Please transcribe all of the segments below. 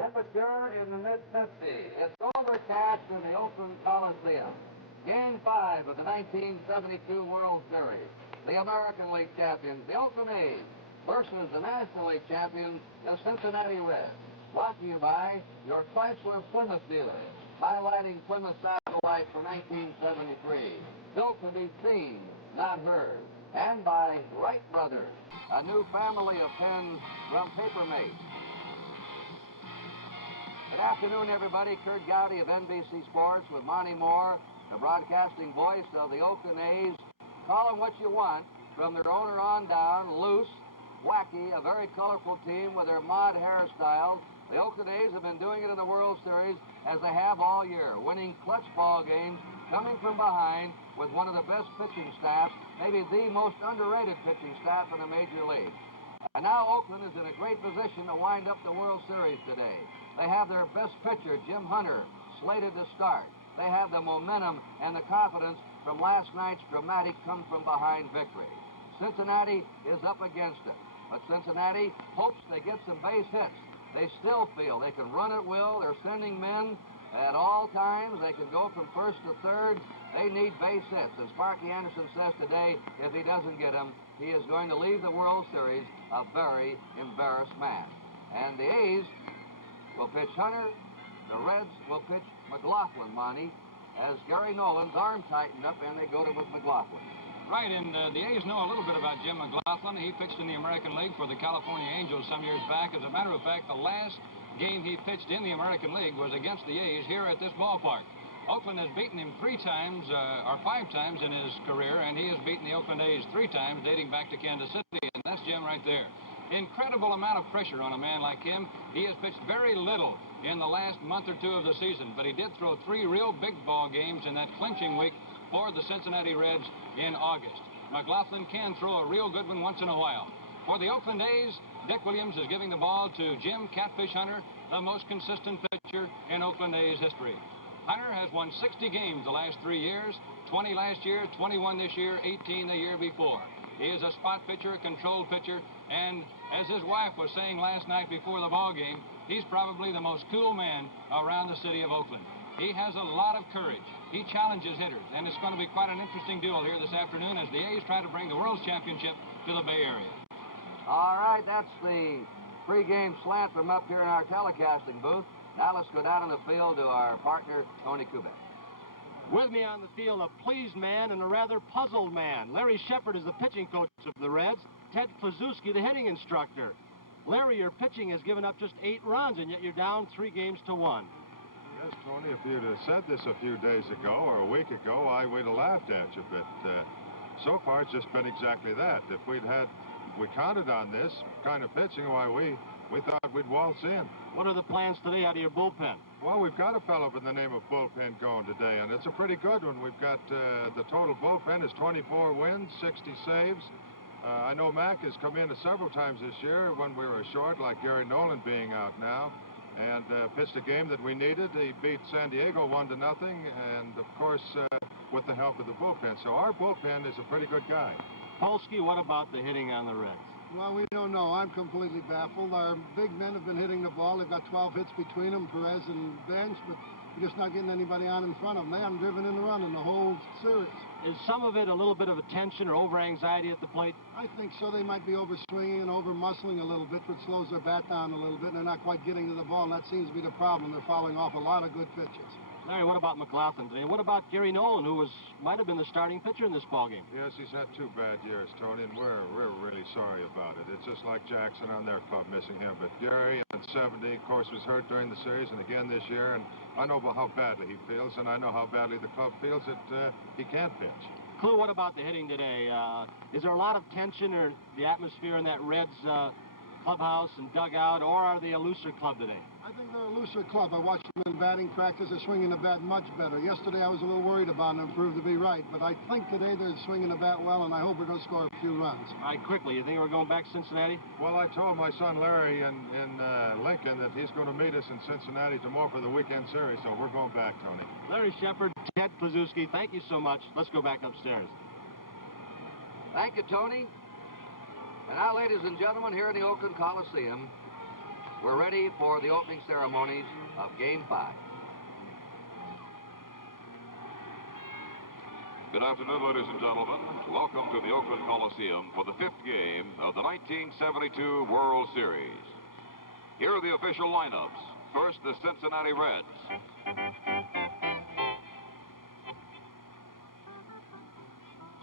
Temperature in the mid-50s. It's overcast in the Oakland Coliseum. Game 5 of the 1972 World Series. The American League champions, the Oakland A's, versus the National League champions, the Cincinnati Reds. Brought to you by your Chrysler Plymouth dealer, highlighting Plymouth Satellite for 1973. Built to be seen, not heard. And by Wright Brothers, a new family of pens from Papermate. Good afternoon, everybody. Kurt Gowdy of NBC Sports with Monty Moore, the broadcasting voice of the Oakland A's. Call them what you want, from their owner on down, loose, wacky, a very colorful team with their mod hairstyles. The Oakland A's have been doing it in the World Series as they have all year, winning clutch ball games, coming from behind with one of the best pitching staffs, maybe the most underrated pitching staff in the Major League. And now Oakland is in a great position to wind up the World Series today. They have their best pitcher, Jim Hunter, slated to start. They have the momentum and the confidence from last night's dramatic come-from-behind victory. Cincinnati is up against it, but Cincinnati hopes they get some base hits. They still feel they can run at will. They're sending men at all times. They can go from first to third. They need base hits. And Sparky Anderson says today, if he doesn't get them, he is going to leave the World Series a very embarrassed man. And the A's will pitch Hunter. The Reds will pitch McLaughlin, Monty, as Gary Nolan's arm tightened up and they go to with McLaughlin. Right, and the A's know a little bit about Jim McLaughlin. He pitched in the American League for the California Angels some years back. As a matter of fact, the last game he pitched in the American League was against the A's here at this ballpark. Oakland has beaten him 5 times in his career, and he has beaten the Oakland A's 3 times dating back to Kansas City, and that's Jim right there. Incredible amount of pressure on a man like him. He has pitched very little in the last month or two of the season, but he did throw 3 real big ball games in that clinching week for the Cincinnati Reds in August. McLaughlin can throw a real good one once in a while. For the Oakland A's, Dick Williams is giving the ball to Jim Catfish Hunter, the most consistent pitcher in Oakland A's history. Hunter has won 60 games the last 3 years, 20 last year, 21 this year, 18 the year before. He is a spot pitcher, a controlled pitcher, and as his wife was saying last night before the ball game, he's probably the most cool man around the city of Oakland. He has a lot of courage. He challenges hitters, and it's going to be quite an interesting duel here this afternoon as the A's try to bring the World Championship to the Bay Area. All right, that's the pregame slant from up here in our telecasting booth. Now let's go down on the field to our partner, Tony Kubek. With me on the field, a pleased man and a rather puzzled man. Larry Shepard is the pitching coach of the Reds. Ted Kluszewski, the hitting instructor. Larry, your pitching has given up just 8 runs, and yet you're down 3 games to 1. Yes, Tony, if you'd have said this a few days ago or a week ago, I would have laughed at you. But so far, it's just been exactly that. If we counted on this kind of pitching, why, we thought we'd waltz in. What are the plans today out of your bullpen? Well, we've got a fellow by the name of Bullpen going today, and it's a pretty good one. We've got the total bullpen is 24 wins, 60 saves. I know Mac has come in several times this year when we were short, like Gary Nolan being out now, and pitched a game that we needed. He beat San Diego 1-0, and of course, with the help of the bullpen. So our bullpen is a pretty good guy. Polsky, what about the hitting on the Reds? Well, we don't know. I'm completely baffled. Our big men have been hitting the ball. They've got 12 hits between them, Perez and Bench, but we're just not getting anybody on in front of them. They haven't driven in the run in the whole series. Is some of it a little bit of a tension or over-anxiety at the plate? I think so. They might be over-swinging and over-muscling a little bit, which slows their bat down a little bit, and they're not quite getting to the ball, and that seems to be the problem. They're fouling off a lot of good pitches. Larry, what about McLaughlin today? What about Gary Nolan, who might have been the starting pitcher in this ballgame? Yes, he's had 2 bad years, Tony, and we're really sorry about it. It's just like Jackson on their club missing him. But Gary, at 70, of course, was hurt during the series and again this year, and I know how badly he feels, and I know how badly the club feels that he can't pitch. Clue, what about the hitting today? Is there a lot of tension or the atmosphere in that Reds clubhouse and dugout, or are they a looser club today? I think they're a looser club. I watched them in batting practice. They're swinging the bat much better. Yesterday, I was a little worried about them and proved to be right. But I think today they're swinging the bat well, and I hope we're going to score a few runs. All right, quickly, you think we're going back to Cincinnati? Well, I told my son Larry in Lincoln that he's going to meet us in Cincinnati tomorrow for the weekend series, so we're going back, Tony. Larry Shepard, Ted Kluszewski, thank you so much. Let's go back upstairs. Thank you, Tony. And now, ladies and gentlemen, here in the Oakland Coliseum, We're ready for the opening ceremonies of Game 5. Good afternoon, ladies and gentlemen. Welcome to the Oakland Coliseum for the 5th game of the 1972 World Series. Here are the official lineups. First, the Cincinnati Reds.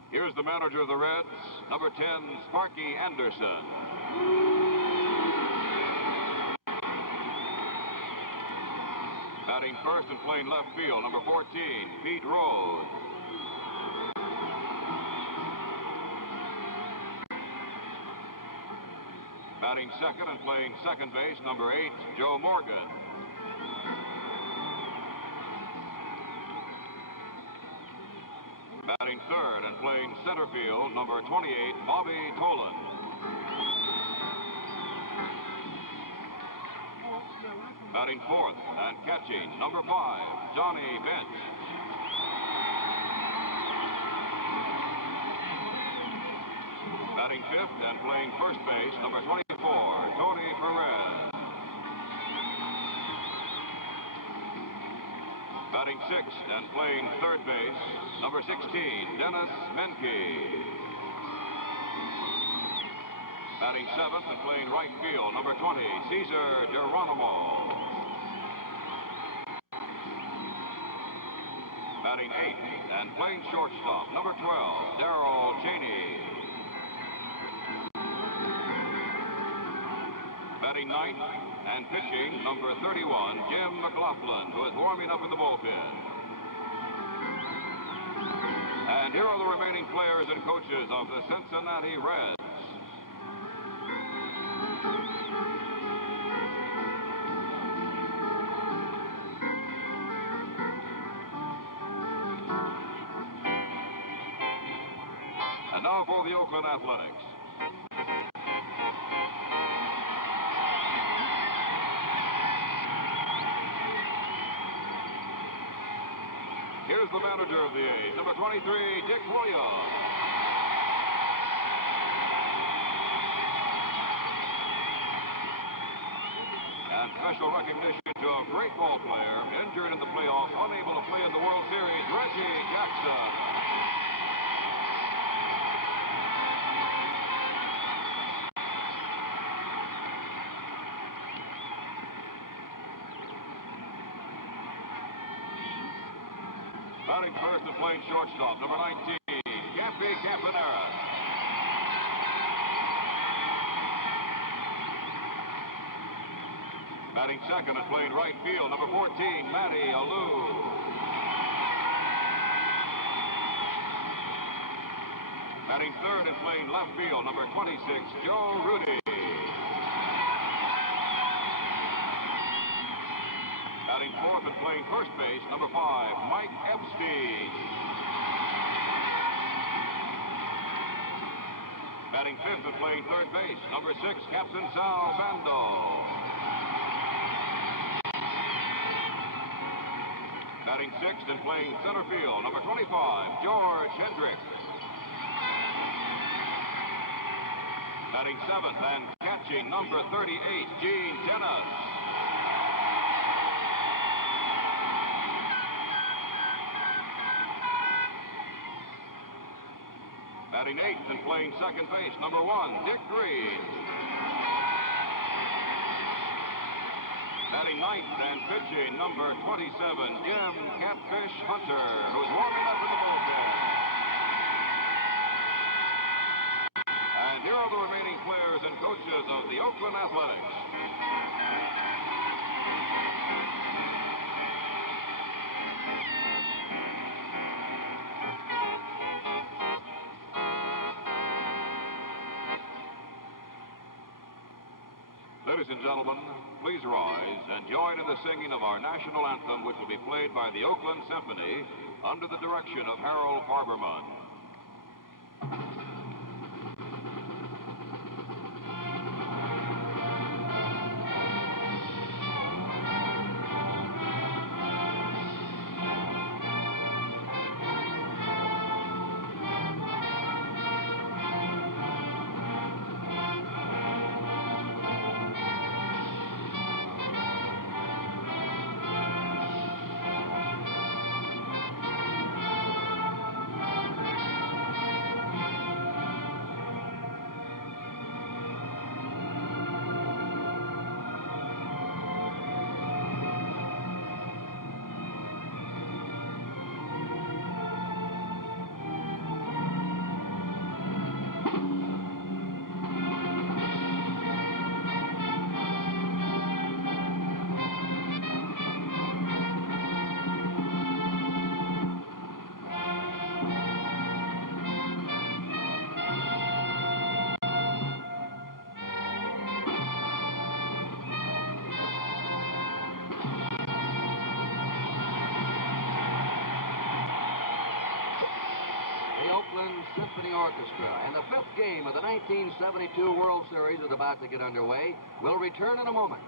Here's the manager of the Reds, number 10, Sparky Anderson. Batting first and playing left field, number 14, Pete Rose. Batting second and playing second base, number 8, Joe Morgan. Batting third and playing center field, number 28, Bobby Tolan. Batting fourth and catching, number 5, Johnny Bench. Batting fifth and playing first base, number 24, Tony Perez. Batting sixth and playing third base, number 16, Dennis Menke. Batting seventh and playing right field, number 20, Cesar Geronimo. Batting eighth and playing shortstop, number 12, Darrell Cheney. Batting ninth and pitching, number 31, Jim McLaughlin, who is warming up in the bullpen. And here are the remaining players and coaches of the Cincinnati Reds. And now for the Oakland Athletics. Here's the manager of the A's, number 23, Dick Williams. And special recognition to a great ball player, injured in the playoffs, unable to play in the World Series, Reggie Jackson. Batting first and playing shortstop, number 19, Campy Campanera. Batting second and playing right field, number 14, Matty Alou. Batting third and playing left field, number 26, Joe Rudy. Batting fourth and playing first base, number 5, Mike Epstein. Batting fifth and playing third base, number 6, Captain Sal Bando. Batting sixth and playing center field, number 25, George Hendricks. Batting seventh and catching, number 38, Gene Dennis. Batting eighth and playing second base, number 1, Dick Green. Batting ninth and pitching, number 27, Jim Catfish Hunter, who's warming up in the bullpen. And here are the remaining players and coaches of the Oakland Athletics. Ladies and gentlemen, please rise and join in the singing of our national anthem, which will be played by the Oakland Symphony under the direction of Harold Farberman. Symphony Orchestra. And the fifth game of the 1972 World Series is about to get underway. We'll return in a moment.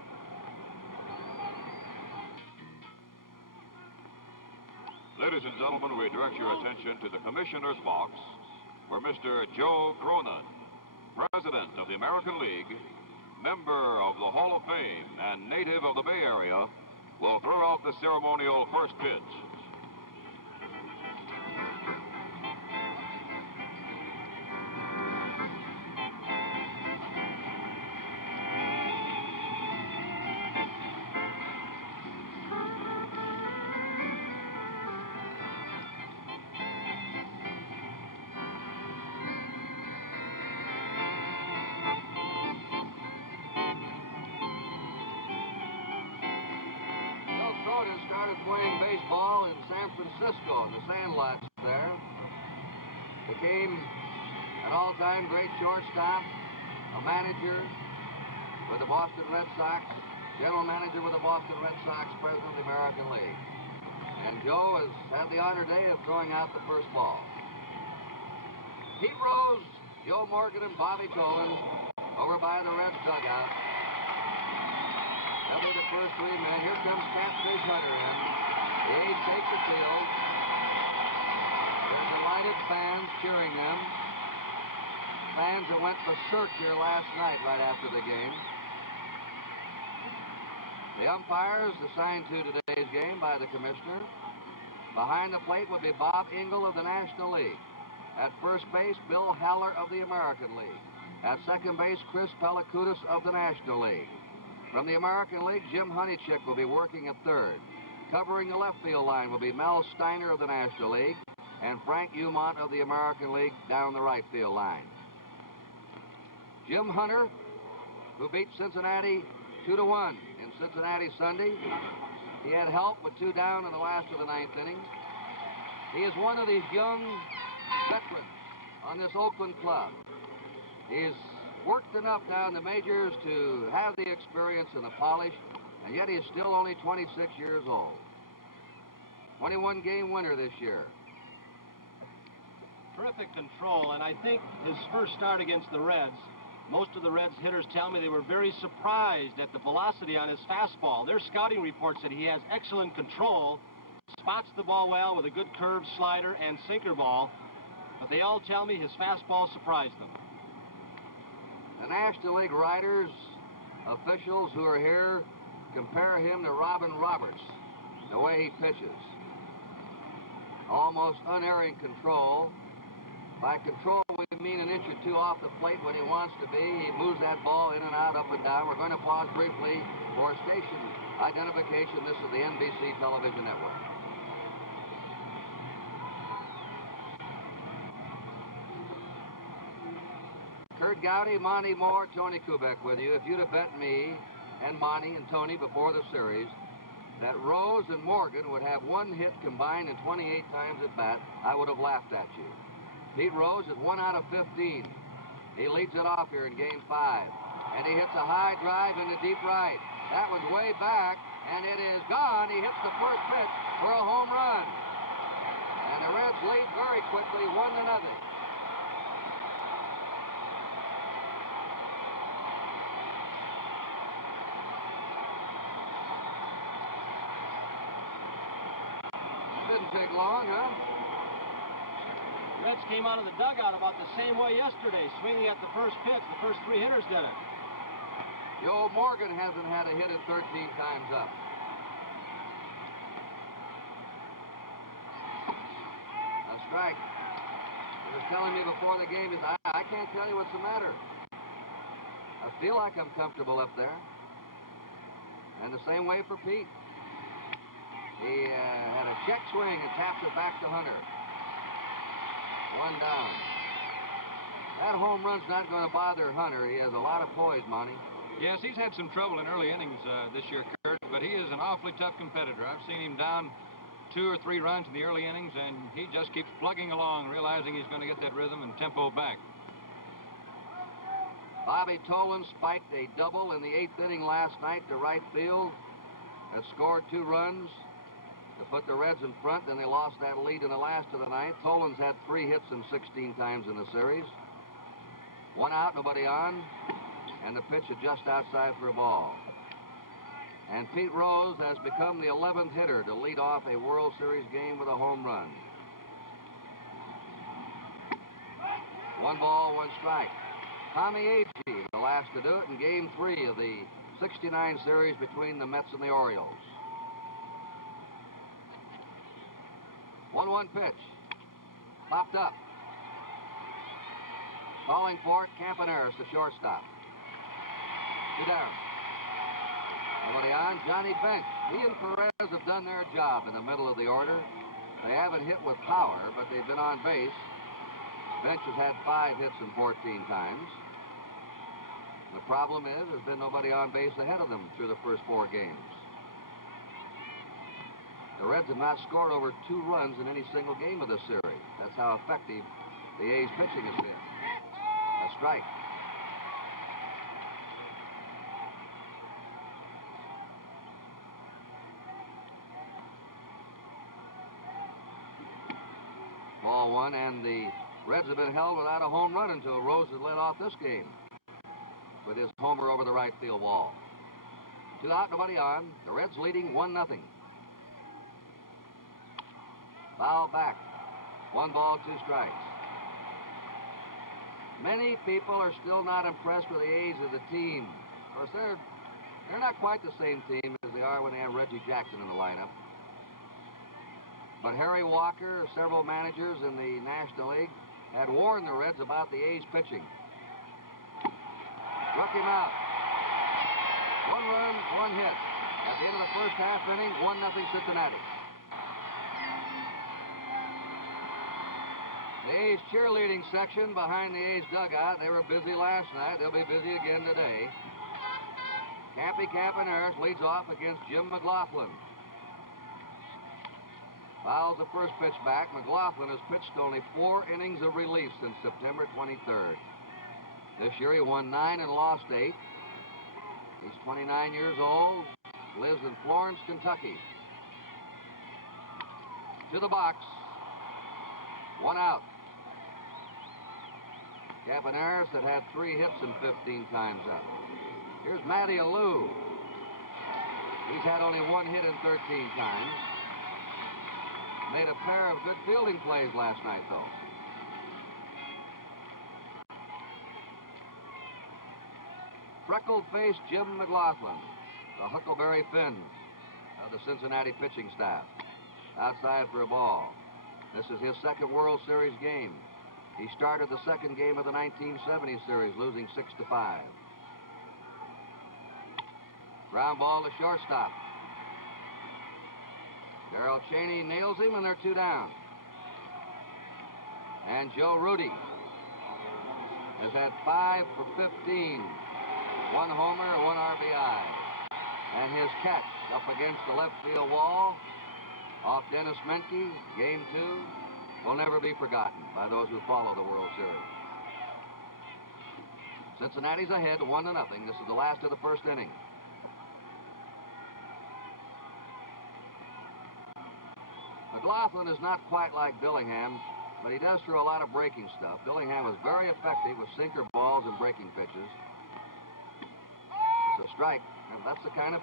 Ladies and gentlemen, we direct your attention to the Commissioner's Box, where Mr. Joe Cronin, President of the American League, member of the Hall of Fame, and native of the Bay Area, will throw out the ceremonial first pitch. Started playing baseball in San Francisco in the Sandlots there. Became an all-time great shortstop, a manager with the Boston Red Sox, general manager with the Boston Red Sox, president of the American League. And Joe has had the honor today of throwing out the first ball. Pete Rose, Joe Morgan, and Bobby Tolan over by the Reds dugout. That'll be the first three men. Here comes Catfish Hunter in. The A's take the field. There's delighted fans cheering them. Fans that went berserk here last night right after the game. The umpires assigned to today's game by the commissioner. Behind the plate will be Bob Engel of the National League. At first base, Bill Haller of the American League. At second base, Chris Pellicudis of the National League. From the American League, Jim Honeychick will be working at third. Covering the left field line will be Mel Steiner of the National League and Frank Umont of the American League down the right field line. Jim Hunter, who beat Cincinnati 2-1 in Cincinnati Sunday. He had help with 2 down in the last of the 9th inning. He is one of these young veterans on this Oakland club. He's worked enough down the majors to have the experience and the polish, and yet he's still only 26 years old. 21-game winner this year. Terrific control, and I think his first start against the Reds, most of the Reds hitters tell me they were very surprised at the velocity on his fastball. Their scouting report said he has excellent control, spots the ball well with a good curve, slider, and sinker ball, but they all tell me his fastball surprised them. The National League writers, officials who are here, compare him to Robin Roberts, the way he pitches. Almost unerring control. By control, we mean an inch or two off the plate when he wants to be. He moves that ball in and out, up and down. We're going to pause briefly for station identification. This is the NBC Television Network. Kurt Gowdy, Monty Moore, Tony Kubek with you. If you'd have bet me and Monty and Tony before the series that Rose and Morgan would have 1 hit combined in 28 times at bat, I would have laughed at you. Pete Rose is 1 out of 15. He leads it off here in Game 5. And he hits a high drive into deep right. That was way back, and it is gone. He hits the first pitch for a home run. And the Reds lead very quickly, 1-0. Didn't take long, huh? Reds came out of the dugout about the same way yesterday, swinging at the first pitch. The first 3 hitters did it. Joe Morgan hasn't had a hit in 13 times up. A strike. He was telling me before the game, I can't tell you what's the matter. I feel like I'm comfortable up there. And the same way for Pete. He had a check swing and taps it back to Hunter. 1 down. That home run's not going to bother Hunter. He has a lot of poise, Monty. Yes, he's had some trouble in early innings this year, Kurt, but he is an awfully tough competitor. I've seen him down 2 or 3 runs in the early innings, and he just keeps plugging along, realizing he's going to get that rhythm and tempo back. Bobby Tolan spiked a double in the 8th inning last night to right field that scored 2 runs. to put the Reds in front. Then they lost that lead in the last of the ninth. Tolan's had 3 hits and 16 times in the series. 1 out, nobody on. And the pitch is just outside for a ball. And Pete Rose has become the 11th hitter to lead off a World Series game with a home run. 1 ball, 1 strike. Tommy Agee, the last to do it in Game 3 of the '69 series between the Mets and the Orioles. 1-1 pitch. Popped up. Calling for it, Campaneris, the shortstop. 2 down. Nobody on. Johnny Bench. He and Perez have done their job in the middle of the order. They haven't hit with power, but they've been on base. Bench has had 5 hits and 14 times. The problem is there's been nobody on base ahead of them through the first 4 games. The Reds have not scored over 2 runs in any single game of this series. That's how effective the A's pitching has been. A strike. Ball 1, and the Reds have been held without a home run until Rose has led off this game with his homer over the right field wall. 2 out, nobody on. The Reds leading 1-0. Foul back. 1 ball, 2 strikes. Many people are still not impressed with the A's as a team. Of course, they're not quite the same team as they are when they have Reggie Jackson in the lineup. But Harry Walker, several managers in the National League, had warned the Reds about the A's pitching. Struck him out. 1 run, 1 hit. At the end of the first half inning, 1-0 Cincinnati. The A's cheerleading section behind the A's dugout, they were busy last night. They'll be busy again today. Campy Campaneris leads off against Jim McLaughlin. Fouls the first pitch back. McLaughlin has pitched only 4 innings of relief since September 23rd. This year he won 9 and lost 8. He's 29 years old, lives in Florence, Kentucky. To the box. 1 out. Campaneris had had 3 hits and 15 times up. Here's Matty Alou. He's had only 1 hit and 13 times. Made a pair of good fielding plays last night, though. Freckled-faced Jim McLaughlin, the Huckleberry Finn of the Cincinnati pitching staff. Outside for a ball. This is his 2nd World Series game. He started the 2nd game of the 1970 series, losing 6-5. Ground ball to shortstop. Darrell Cheney nails him, and they're 2 down. And Joe Rudy has had 5 for 15. 1 homer, 1 RBI. And his catch up against the left field wall off Dennis Menke, Game 2, will never be forgotten by those who follow the World Series. Cincinnati's ahead 1-0. This is the last of the first inning. McLaughlin is not quite like Billingham, but he does throw a lot of breaking stuff. Billingham was very effective with sinker balls and breaking pitches. It's a strike, and that's the kind of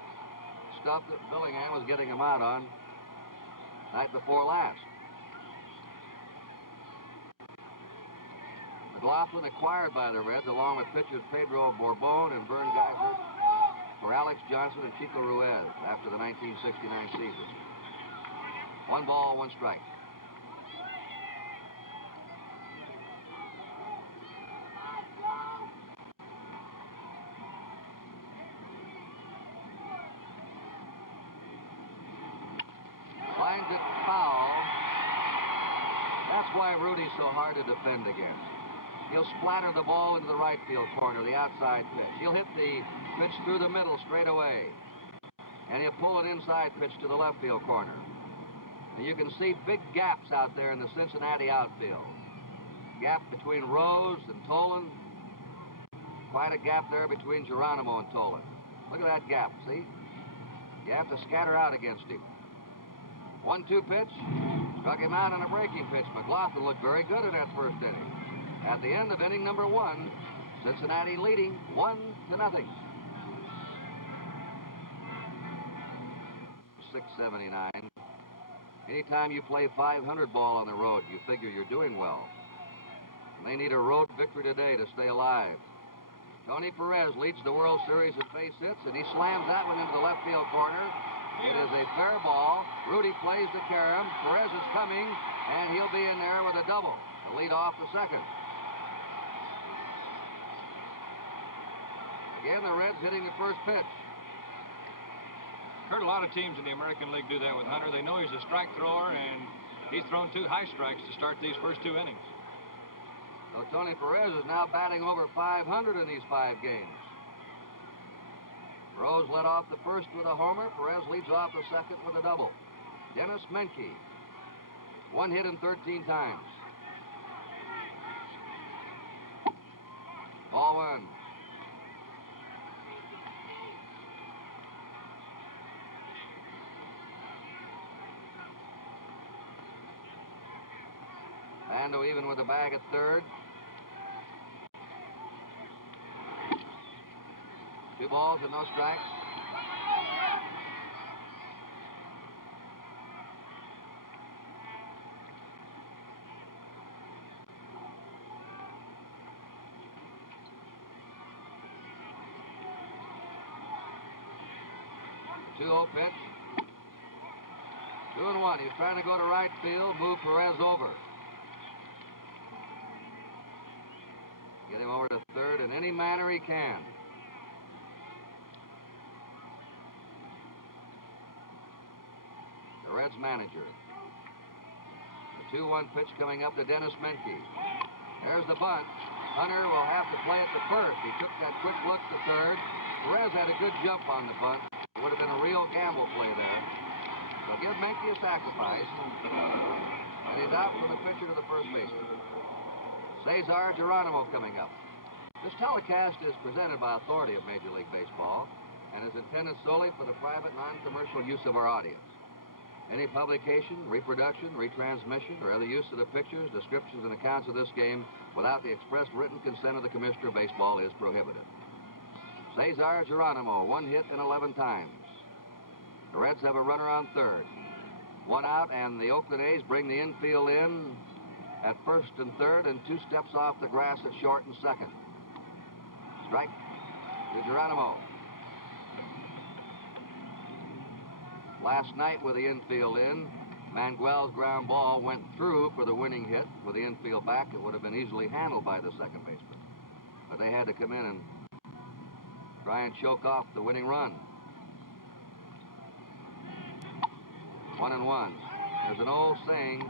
stuff that Billingham was getting him out on night before last. McLaughlin acquired by the Reds along with pitchers Pedro Borbon and Vern Geyser for Alex Johnson and Chico Ruiz after the 1969 season. 1 ball, 1 strike. Lines it foul. That's why Rudy's so hard to defend against. He'll splatter the ball into the right field corner, the outside pitch. He'll hit the pitch through the middle straight away. And he'll pull an inside pitch to the left field corner. And you can see big gaps out there in the Cincinnati outfield. Gap between Rose and Tolan. Quite a gap there between Geronimo and Tolan. Look at that gap, see? You have to scatter out against him. 1-2 pitch. Struck him out on a breaking pitch. McLaughlin looked very good in that first inning. At the end of inning number 1, Cincinnati leading 1-0. 679. Anytime you play 500 ball on the road, you figure you're doing well. And they need a road victory today to stay alive. Tony Perez leads the World Series in base hits, and he slams that one into the left field corner. It is a fair ball. Rudy plays the carom. Perez is coming, and he'll be in there with a double to lead off the second. Again, the Reds hitting the first pitch. Heard a lot of teams in the American League do that with Hunter. They know he's a strike thrower, and he's thrown 2 high strikes to start these first 2 innings. So Tony Perez is now batting over 500 in these 5 games. Rose led off the first with a homer. Perez leads off the second with a double. Dennis Menke, 1 hit in 13 times. Ball 1. Bando even with the bag at third. 2 balls and no strikes. The 2-0 pitch. 2-1. He's trying to go to right field, move Perez over. Get him over to third in any manner he can. The Reds manager. The 2-1 pitch coming up to Dennis Menke. There's the bunt. Hunter will have to play it to first. He took that quick look to third. Perez had a good jump on the bunt. It would have been a real gamble play there. So give Menke a sacrifice. And he's out for the pitcher to the first baseman. Cesar Geronimo coming up. This telecast is presented by authority of Major League Baseball and is intended solely for the private, non-commercial use of our audience. Any publication, reproduction, retransmission, or other use of the pictures, descriptions, and accounts of this game without the express written consent of the Commissioner of Baseball is prohibited. Cesar Geronimo, 1 hit in 11 times. The Reds have a runner on third. 1 out, and the Oakland A's bring the infield in at first and third, and 2 steps off the grass at short and second. Strike to Geronimo. Last night with the infield in, Manuel's ground ball went through for the winning hit. With the infield back, it would have been easily handled by the second baseman. But they had to come in and try and choke off the winning run. 1-1. There's an old saying,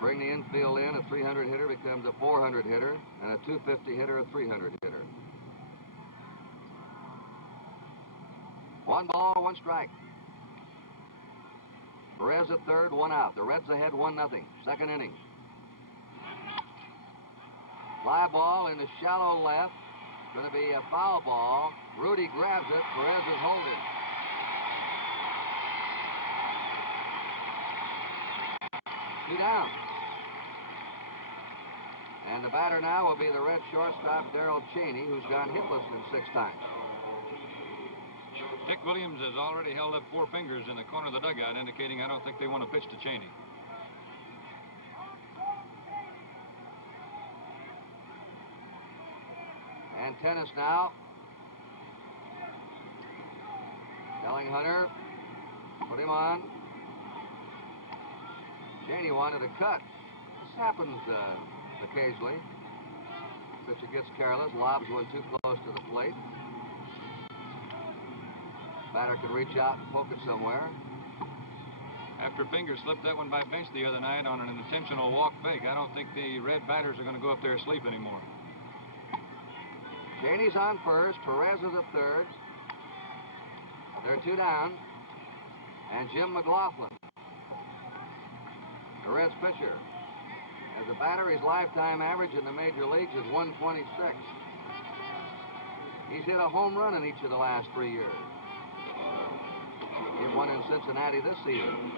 bring the infield in, a 300 hitter becomes a 400 hitter, and a 250 hitter a 300 hitter. 1 ball, 1 strike. Perez at third, 1 out. The Reds ahead 1-0. Second inning. Fly ball in the shallow left. Going to be a foul ball. Rudy grabs it. Perez is holding. Two down. And the batter now will be the Red shortstop, Darrell Cheney, who's gone hitless in 6 times. Dick Williams has already held up 4 fingers in the corner of the dugout, indicating I don't think they want to pitch to Cheney. And tennis now. Telling Hunter, put him on. Cheney wanted a cut. This happens occasionally. Pitcher gets careless, lobs one too close to the plate. Batter could reach out and poke it somewhere. After Finger slipped that one by bench the other night on an intentional walk fake, I don't think the Red batters are going to go up there asleep anymore. Cheney's on first. Perez is at third. They're 2 down. And Jim McLaughlin, the Reds pitcher. As a batter, his lifetime average in the major leagues is 126. He's hit a home run in each of the last 3 years. Hit one in Cincinnati this season.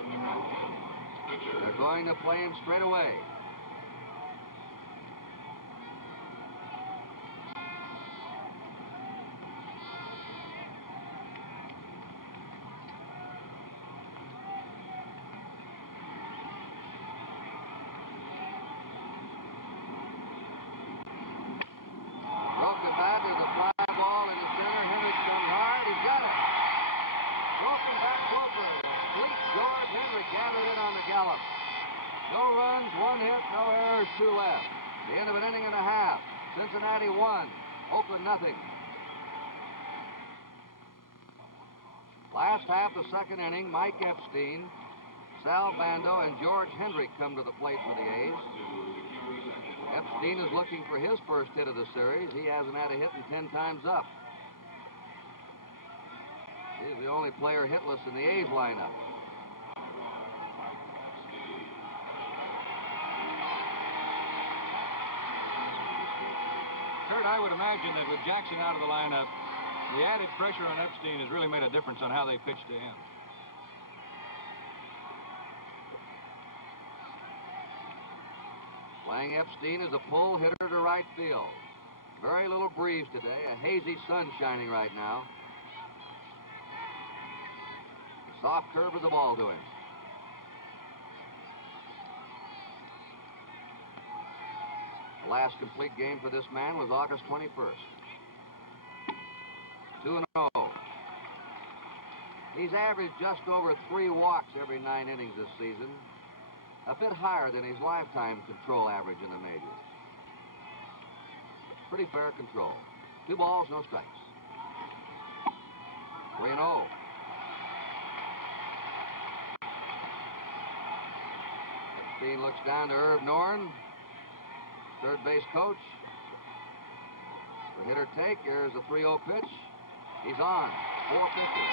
They're going to play him straight away. Broken bat, there's a fly ball in the center. Henrik comes hard. He's got it. Broken back Cooper. The fleet George Henrik gathered it on the gallop. No runs, 1 hit, no errors, 2 left. The end of an inning and a half. Cincinnati 1, Oakland nothing. Last half the second inning, Mike Epstein, Sal Bando, and George Henrik come to the plate for the A's. Epstein is looking for his first hit of the series. He hasn't had a hit in 10 times up. He's the only player hitless in the A's lineup. Kurt, I would imagine that with Jackson out of the lineup, the added pressure on Epstein has really made a difference on how they pitch to him. Playing Epstein is a pull hitter to right field. Very little breeze today. A hazy sun shining right now. Soft curve of the ball to him. The last complete game for this man was August 21st. 2-0. He's averaged just over 3 walks every 9 innings this season. A bit higher than his lifetime control average in the majors. Pretty fair control. 2 balls, no strikes. 3-0. Epstein looks down to Irv Norn, third base coach. The hitter take. Here's a 3-0 pitch. He's on. 4 pitches.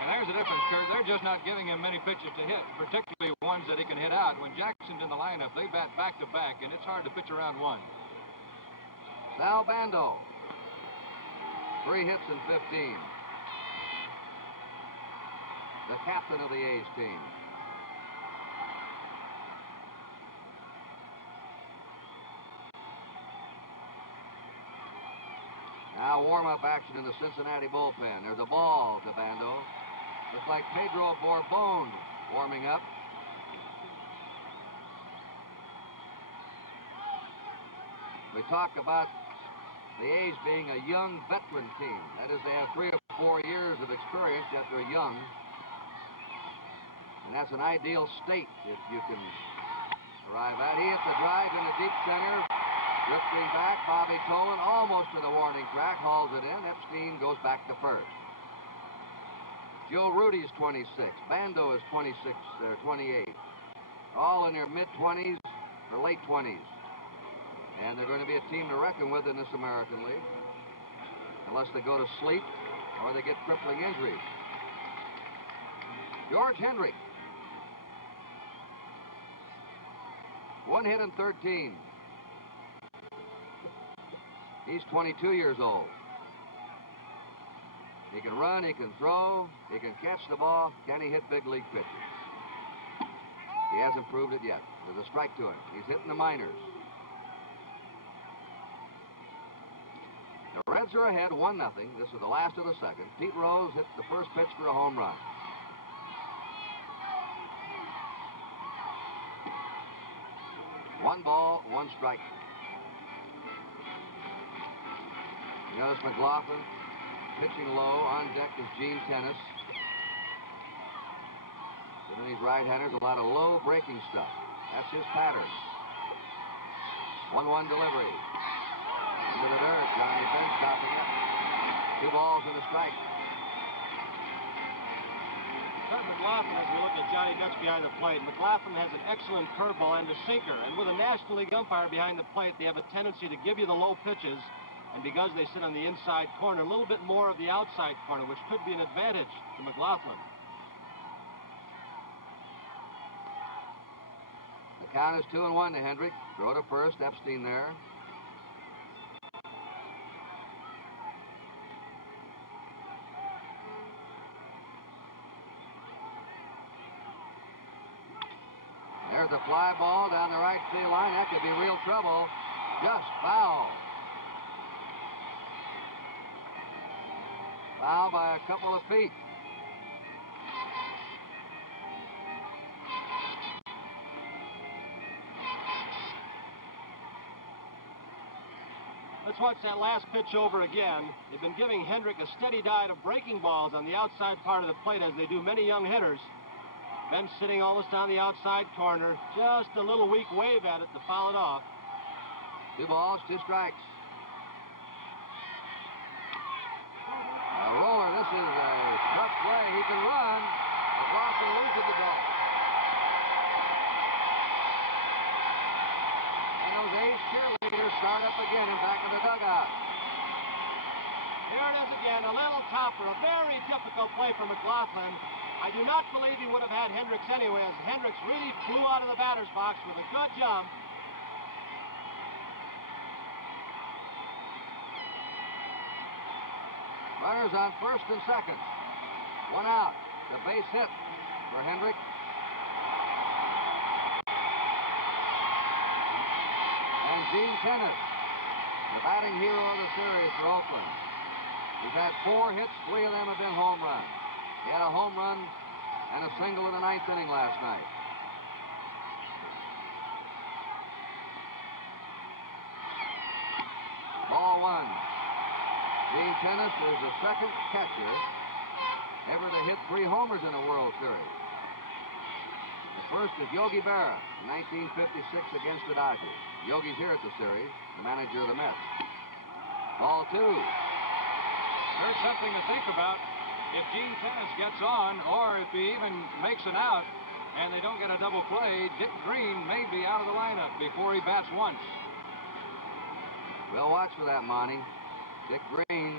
And there's the difference, Kurt. They're just not giving him many pitches to hit, particularly ones that he can hit out. When Jackson's in the lineup, they bat back-to-back, and it's hard to pitch around one. Sal Bando. 3 hits in 15. The captain of the A's team. Now warm-up action in the Cincinnati bullpen. There's a ball to Bando. Looks like Pedro Borbon warming up. We talk about the A's being a young veteran team. That is, they have 3 or 4 years of experience, yet they're young. And that's an ideal state if you can arrive at. He hit the drive in the deep center. Drifting back, Bobby Tolan almost to the warning track, hauls it in. Epstein goes back to first. Joe Rudy's 26. Bando is 26 or 28. All in their mid-20s or late 20s. And they're going to be a team to reckon with in this American League. Unless they go to sleep or they get crippling injuries. George Henrik. 1 hit in 13. He's 22 years old. He can run, he can throw, he can catch the ball. Can he hit big league pitches? He hasn't proved it yet. There's a strike to him. He's hitting the minors. The Reds are ahead 1-0. This is the last of the second. Pete Rose hit the first pitch for a home run. One ball, 1 strike. You notice McLaughlin pitching low. On deck is Gene Tennis. Giving these right-handers a lot of low breaking stuff. That's his pattern. 1-1 delivery. Into the dirt. Johnny Bench chopping up. 2 balls and a strike. Kurt McLaughlin, as we look at Johnny Bench behind the plate, McLaughlin has an excellent curveball and a sinker. And with a National League umpire behind the plate, they have a tendency to give you the low pitches. And because they sit on the inside corner, a little bit more of the outside corner, which could be an advantage to McLaughlin. The count is 2-1 to Hendrick. Throw to first. Epstein there. There's a fly ball down the right field line. That could be real trouble. Just foul. Foul by a couple of feet. Let's watch that last pitch over again. They've been giving Hendrick a steady diet of breaking balls on the outside part of the plate, as they do many young hitters. Ben sitting almost on the outside corner. Just a little weak wave at it to foul it off. 2 balls, 2 strikes. A roller. This is a tough play. He can run. McLaughlin loses the ball. And those A's cheerleaders start up again in back of the dugout. Here it is again, a little topper, a very difficult play for McLaughlin. I do not believe he would have had Hendricks anyway, as Hendricks really flew out of the batter's box with a good jump. Runners on first and second. 1 out. The base hit for Hendrick. And Gene Tennis, the batting hero of the series for Oakland. He's had 4 hits, 3 of them have been home runs. He had a home run and a single in the 9th inning last night. Ball 1. Gene Tennis is the second catcher ever to hit 3 homers in a World Series. The first is Yogi Berra in 1956 against the Dodgers. Yogi's here at the series, the manager of the Mets. Ball 2. There's something to think about. If Gene Tennis gets on, or if he even makes an out, and they don't get a double play, Dick Green may be out of the lineup before he bats once. We'll watch for that, Monty. Dick Green.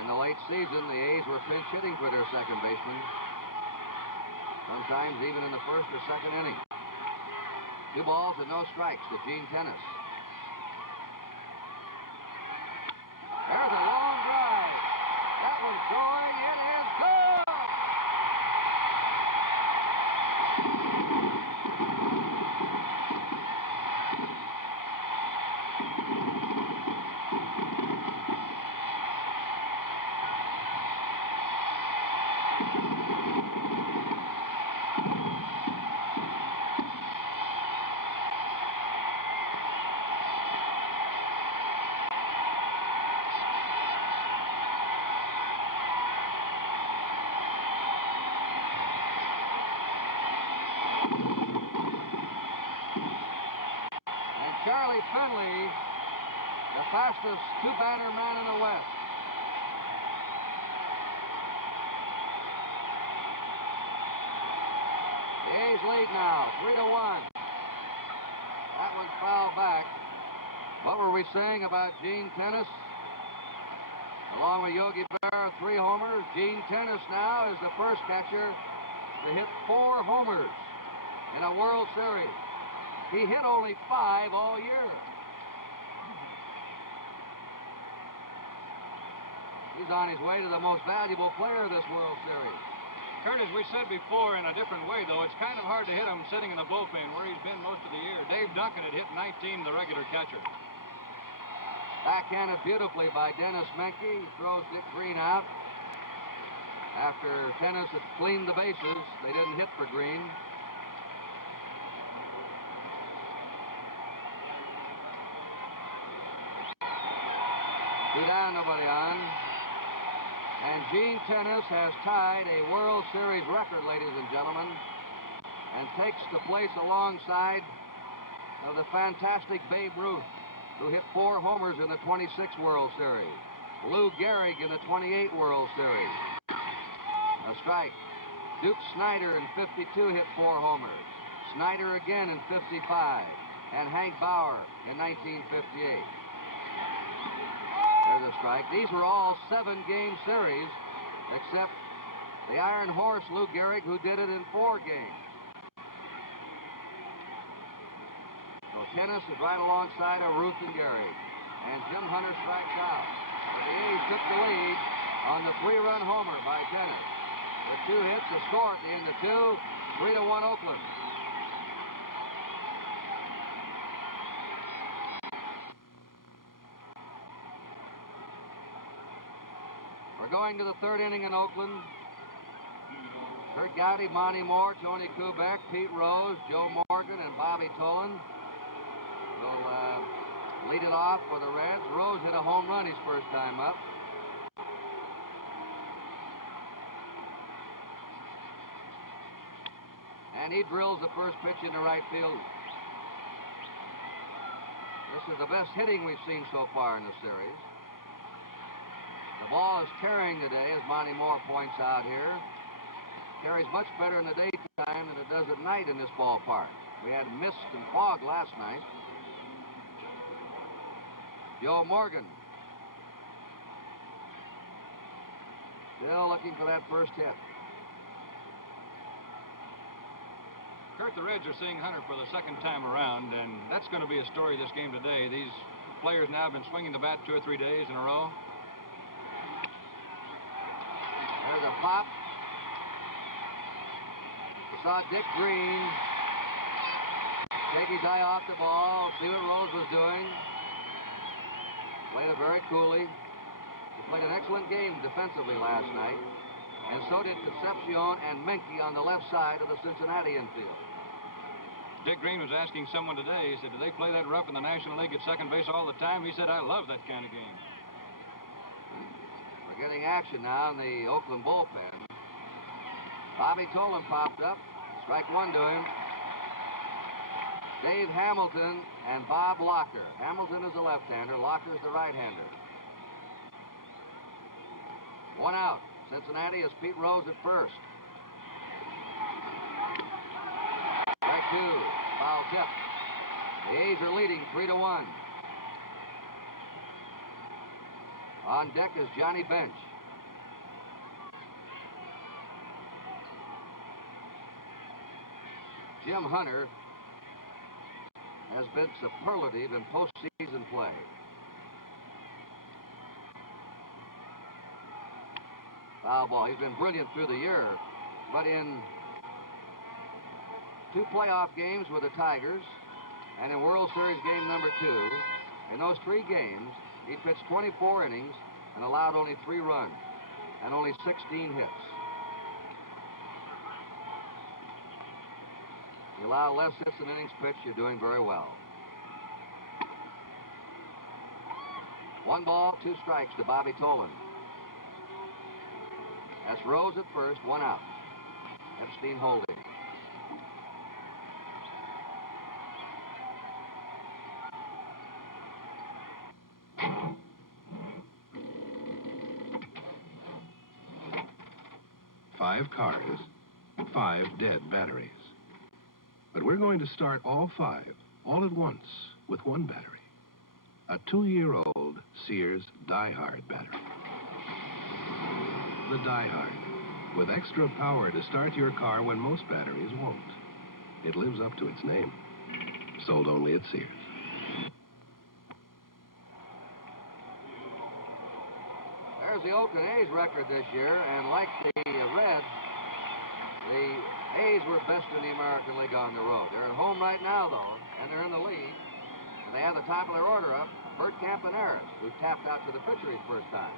In the late season, the A's were pinch hitting for their second baseman. Sometimes even in the first or second inning. 2 balls and no strikes to Gene Tennis. There's a long drive. That one's going. It is good. Charlie Finley, the fastest 2-batter man in the West. The A's lead now, 3-1. That one's fouled back. What were we saying about Gene Tennis? Along with Yogi Berra, 3 homers. Gene Tennis now is the first catcher to hit 4 homers in a World Series. He hit only 5 all year. He's on his way to the most valuable player of this World Series. Kurt, as we said before, in a different way, though, it's kind of hard to hit him sitting in the bullpen where he's been most of the year. Dave Duncan had hit 19, the regular catcher. Backhanded beautifully by Dennis Menke. He throws Dick Green out. After Tennis had cleaned the bases, they didn't hit for Green. Two down, nobody on. And Gene Tennis has tied a World Series record, ladies and gentlemen, and takes the place alongside of the fantastic Babe Ruth, who hit 4 homers in the 26 World Series. Lou Gehrig in the 28 World Series. A strike. Duke Snider in 52 hit 4 homers. Snider again in 55. And Hank Bauer in 1958. There's a strike. These were all 7-game series, except the Iron Horse, Lou Gehrig, who did it in 4 games. So Tennis is right alongside of Ruth and Gehrig. And Jim Hunter strikes out. But the A's took the lead on the 3-run homer by Tennis. With 2 hits, the score at the end of 2, 3-1 Oakland. We're going to the third inning in Oakland. Kurt Gowdy, Monty Moore, Tony Kubek, Pete Rose, Joe Morgan, and Bobby Tolan will lead it off for the Reds. Rose hit a home run his first time up. And he drills the first pitch into right field. This is the best hitting we've seen so far in the series. The ball is tearing today, as Monty Moore points out here. Carries much better in the daytime than it does at night in this ballpark. We had mist and fog last night. Joe Morgan still looking for that first hit. Kurt, the Reds are seeing Hunter for the second time around, and that's going to be a story of this game today. These players now have been swinging the bat 2 or 3 days in a row. There's a pop. We saw Dick Green take his eye off the ball, see what Rose was doing. Played it very coolly. He played an excellent game defensively last night, and so did Concepcion and Menke on the left side of the Cincinnati infield. Dick Green was asking someone today, he said, do they play that rough in the National League at second base all the time? He said, I love that kind of game. We're getting action now in the Oakland bullpen. Bobby Tolan popped up. Strike one to him. Dave Hamilton and Bob Locker. Hamilton is a left-hander. Locker's the right-hander. One out. Cincinnati has Pete Rose at first. Strike two. Foul tip. The A's are leading 3-1. On deck is Johnny Bench. Jim Hunter has been superlative in postseason play. Foul ball. He's been brilliant through the year, but in 2 playoff games with the Tigers and in World Series game number 2, in those 3 games, he pitched 24 innings and allowed only 3 runs and only 16 hits. You allow less hits than innings pitched, you're doing very well. 1 ball, 2 strikes to Bobby Tolan. That's Rose at first, 1 out. Epstein holding. Five cars, 5 dead batteries. But we're going to start all 5, all at once, with 1 battery. A 2-year-old Sears Die-Hard battery. The Die-Hard, with extra power to start your car when most batteries won't. It lives up to its name. Sold only at Sears. There's the Oakland A's record this year, and like the Reds, the A's were best in the American League on the road. They're at home right now, though, and they're in the lead. And they have the top of their order up, Bert Campaneris, who tapped out to the pitcher his first time.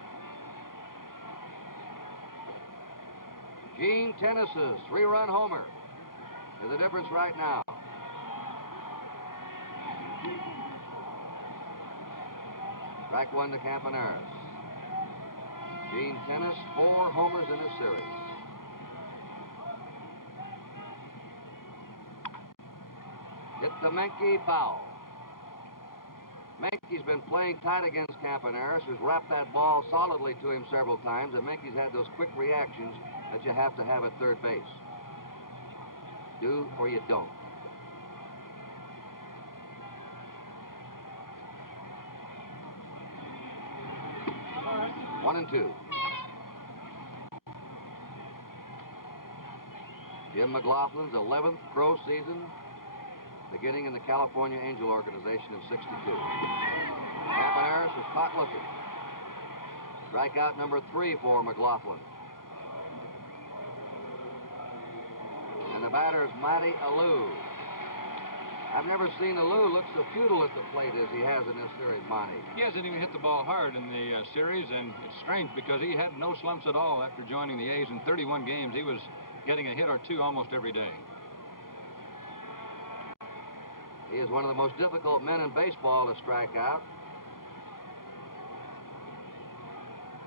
Gene Tennis's 3-run homer is the difference right now. Strike one to Campaneris. Gene Tennis, 4 homers in this series. Hit the Menke, foul. Menke's been playing tight against Campaneris, who's wrapped that ball solidly to him several times, and Menke's had those quick reactions that you have to have at third base. Do or you don't. One and two. Jim McLaughlin's 11th pro season, beginning in the California Angel organization in '62. Campaneris was caught looking. Strikeout number 3 for McLaughlin. And the batter is Matty Alou. I've never seen Alou look so futile at the plate as he has in this series, Monty. He hasn't even hit the ball hard in the series, and it's strange because he had no slumps at all after joining the A's. In 31 games, he was getting a hit or two almost every day. He is one of the most difficult men in baseball to strike out.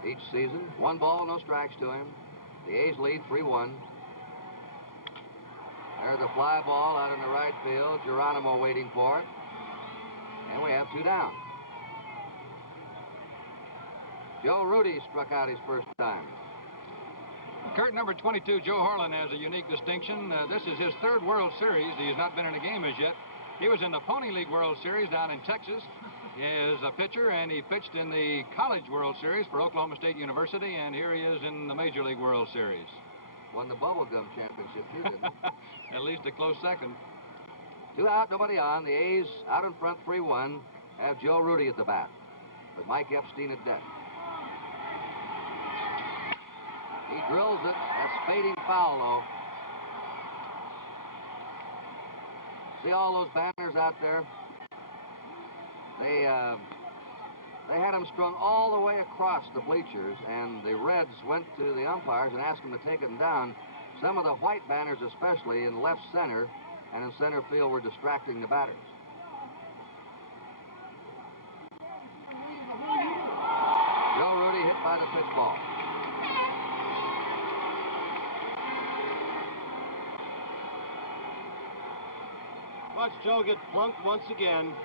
Each season, 1 ball, no strikes to him. The A's lead 3-1. There's a fly ball out in the right field. Geronimo waiting for it. And we have 2 down. Joe Rudi struck out his first time. Kurt, number 22, Joe Harlan, has a unique distinction. This is his 3rd World Series. He has not been in a game as yet. He was in the Pony League World Series down in Texas. He is a pitcher, and he pitched in the College World Series for Oklahoma State University, and here he is in the Major League World Series. Won the bubblegum championship, too, didn't he? At least a close second. 2 out, nobody on. The A's out in front 3-1. Have Joe Rudi at the bat with Mike Epstein at deck. He drills it. That's fading foul, though. See all those banners out there? They had them strung all the way across the bleachers, and the Reds went to the umpires and asked them to take them down. Some of the white banners, especially in left center and in center field, were distracting the batters. Joe Rudi hit by the pitch ball. Watch Joe get plunked once again.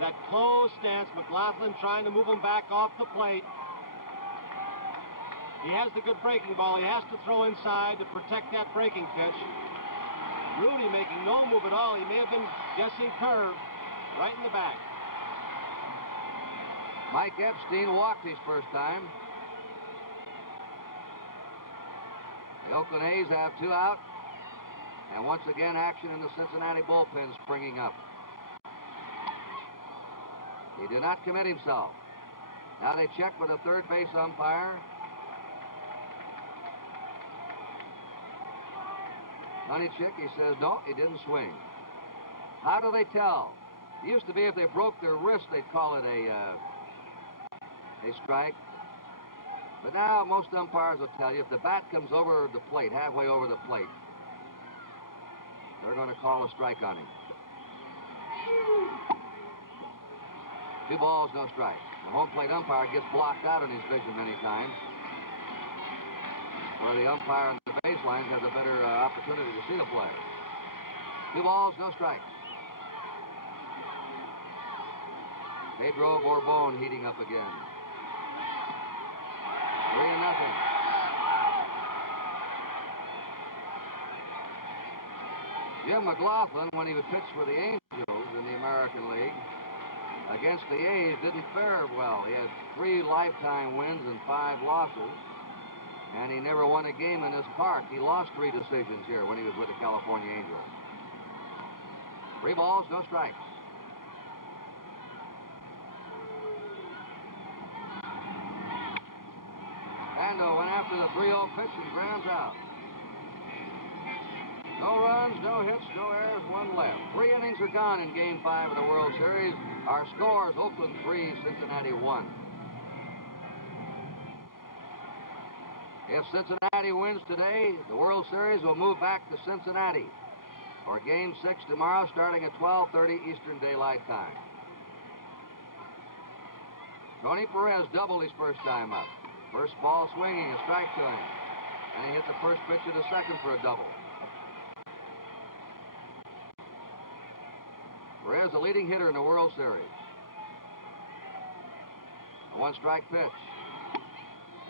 That closed stance, McLaughlin trying to move him back off the plate. He has the good breaking ball. He has to throw inside to protect that breaking pitch. Rudi making no move at all. He may have been guessing curve right in the back. Mike Epstein walked his first time. The Oakland A's have 2 out. And once again, action in the Cincinnati bullpen springing up. He did not commit himself. Now they check with a third base umpire. Honeychick, he says, no, he didn't swing. How do they tell? It used to be if they broke their wrist, they'd call it a strike. But now most umpires will tell you if the bat comes over the plate, halfway over the plate, they're going to call a strike on him. 2 balls, no strike. The home plate umpire gets blocked out in his vision many times, where the umpire on the baseline has a better opportunity to see the play. 2 balls, no strike. Pedro Borbon heating up again. 3-0. Jim McLaughlin, when he would pitch for the Angels in the American League, against the A's, didn't fare well. He had 3 lifetime wins and 5 losses, and he never won a game in this park. He lost 3 decisions here when he was with the California Angels. 3 balls, no strikes. Ando went after the 3-0 pitch and grounds out. No runs, no hits, no errors, 1 left. 3 innings are gone in Game 5 of the World Series. Our score is Oakland 3, Cincinnati 1. If Cincinnati wins today, the World Series will move back to Cincinnati for Game 6 tomorrow, starting at 12:30 Eastern Daylight Time. Tony Perez doubled his first time up. First ball swinging, a strike to him. And he hit the first pitch of the second for a double. Perez, the leading hitter in the World Series. A 1-strike pitch.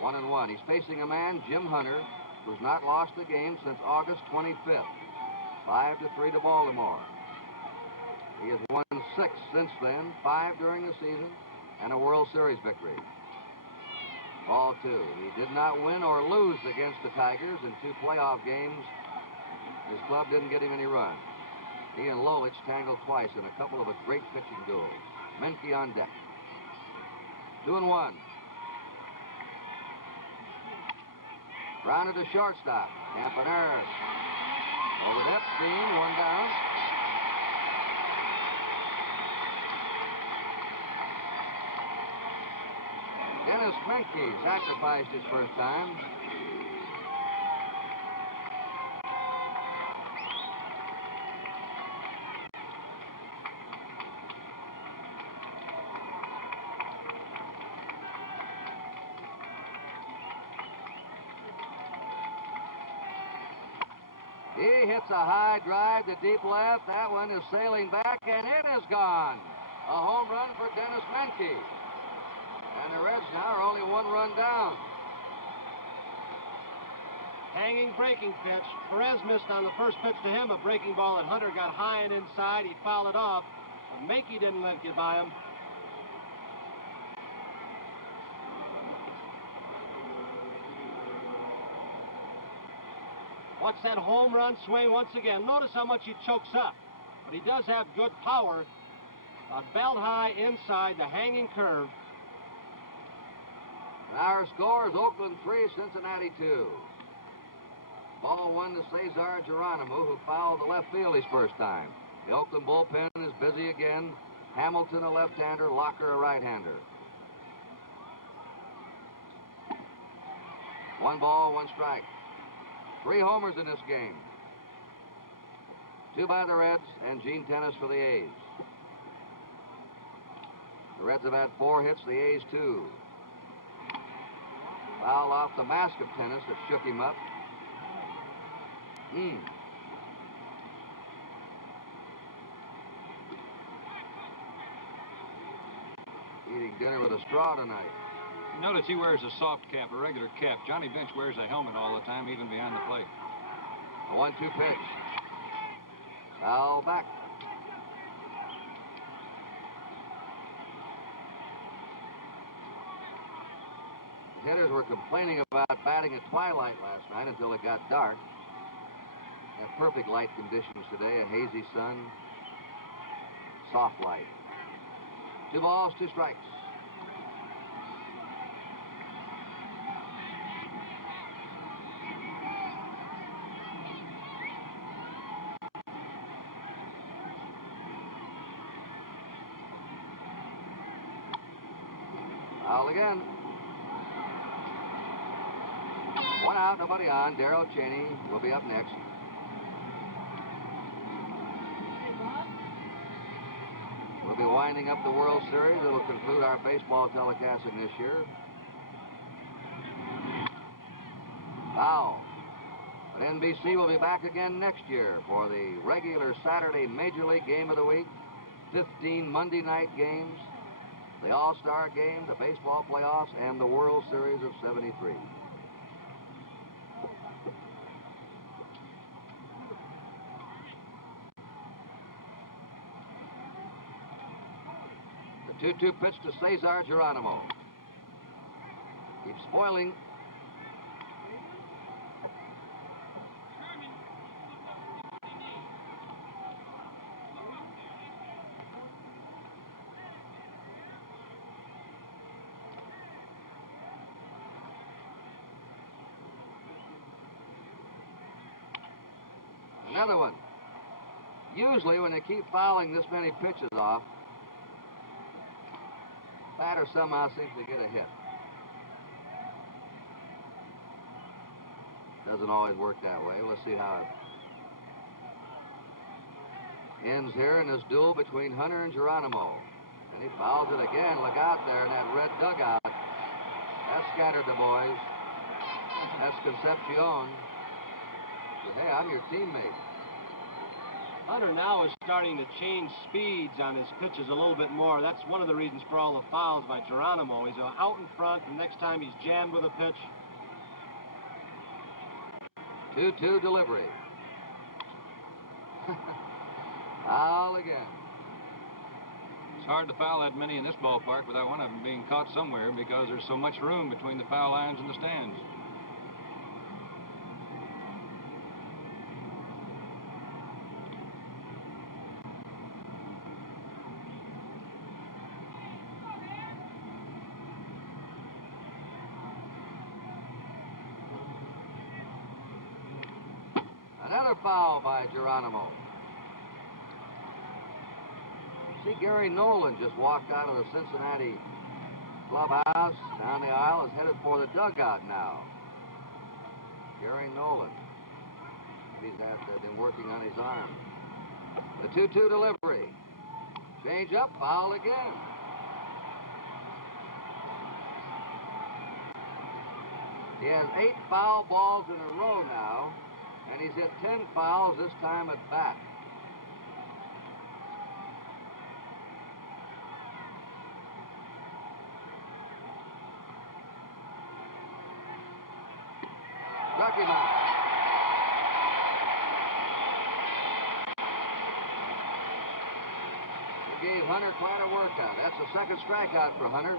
1-1. He's facing a man, Jim Hunter, who's not lost the game since August 25th. 5-3 to Baltimore. He has won 6 since then, 5 during the season, and a World Series victory. Ball 2. He did not win or lose against the Tigers in 2 playoff games. His club didn't get him any runs. He and Lolich tangled twice in a couple of great pitching duels. Menke on deck. 2-1. Grounded to shortstop. Campanera Over to Epstein, one down. Dennis Menke sacrificed his first time. He hits a high drive to deep left. That one is sailing back, and it is gone. A home run for Dennis Menke. And the Reds now are only one run down. Hanging breaking pitch. Perez missed on the first pitch to him. A breaking ball that Hunter got high and inside. He fouled it off, but Menke didn't let it get by him. Watch that home run swing once again. Notice how much he chokes up, but he does have good power. A belt high inside the hanging curve. Our score is Oakland 3, Cincinnati 2. Ball one to Cesar Geronimo, who fouled the left field his first time. The Oakland bullpen is busy again. Hamilton, a left-hander, Locker, a right-hander. 1 ball, 1 strike. 3 homers in this game. 2 by the Reds and Gene Tennis for the A's. The Reds have had 4 hits, the A's 2. Foul off the mask of Tennis that shook him up. Eating dinner with a straw tonight. Notice he wears a soft cap, a regular cap. Johnny Bench wears a helmet all the time, even behind the plate. A 1-2 pitch. Foul back. The hitters were complaining about batting at twilight last night until it got dark. Had perfect light conditions today, a hazy sun, soft light. 2 balls, 2 strikes. Foul again. 1 out, nobody on. Darrell Cheney will be up next. We'll be winding up the World Series. It'll conclude our baseball telecasting this year. Foul. But NBC will be back again next year for the regular Saturday Major League Game of the Week, 15 Monday night games, the All-Star Game, the baseball playoffs, and the World Series of '73. The 2-2 pitch to Cesar Geronimo. Keeps spoiling. Another one. Usually when they keep fouling this many pitches off, batter somehow seems to get a hit. Doesn't always work that way. Let's see how it ends here in this duel between Hunter and Geronimo. And he fouls it again. Look out there in that red dugout. That scattered the boys. That's Concepcion. Hey, I'm your teammate. Hunter now is starting to change speeds on his pitches a little bit more. That's one of the reasons for all the fouls by Geronimo. He's out in front, and next time he's jammed with a pitch. 2-2 delivery. Foul again. It's hard to foul that many in this ballpark without one of them being caught somewhere because there's so much room between the foul lines and the stands. Another Another foul by Geronimo. See, Gary Nolan just walked out of the Cincinnati clubhouse, down the aisle, is headed for the dugout now. Gary Nolan. He's been working on his arm. The 2-2 delivery. Change up, foul again. He has 8 foul balls in a row now, and he's hit 10 fouls this time at bat. Struck him out. He gave Hunter quite a workout. That's the second strikeout for Hunter.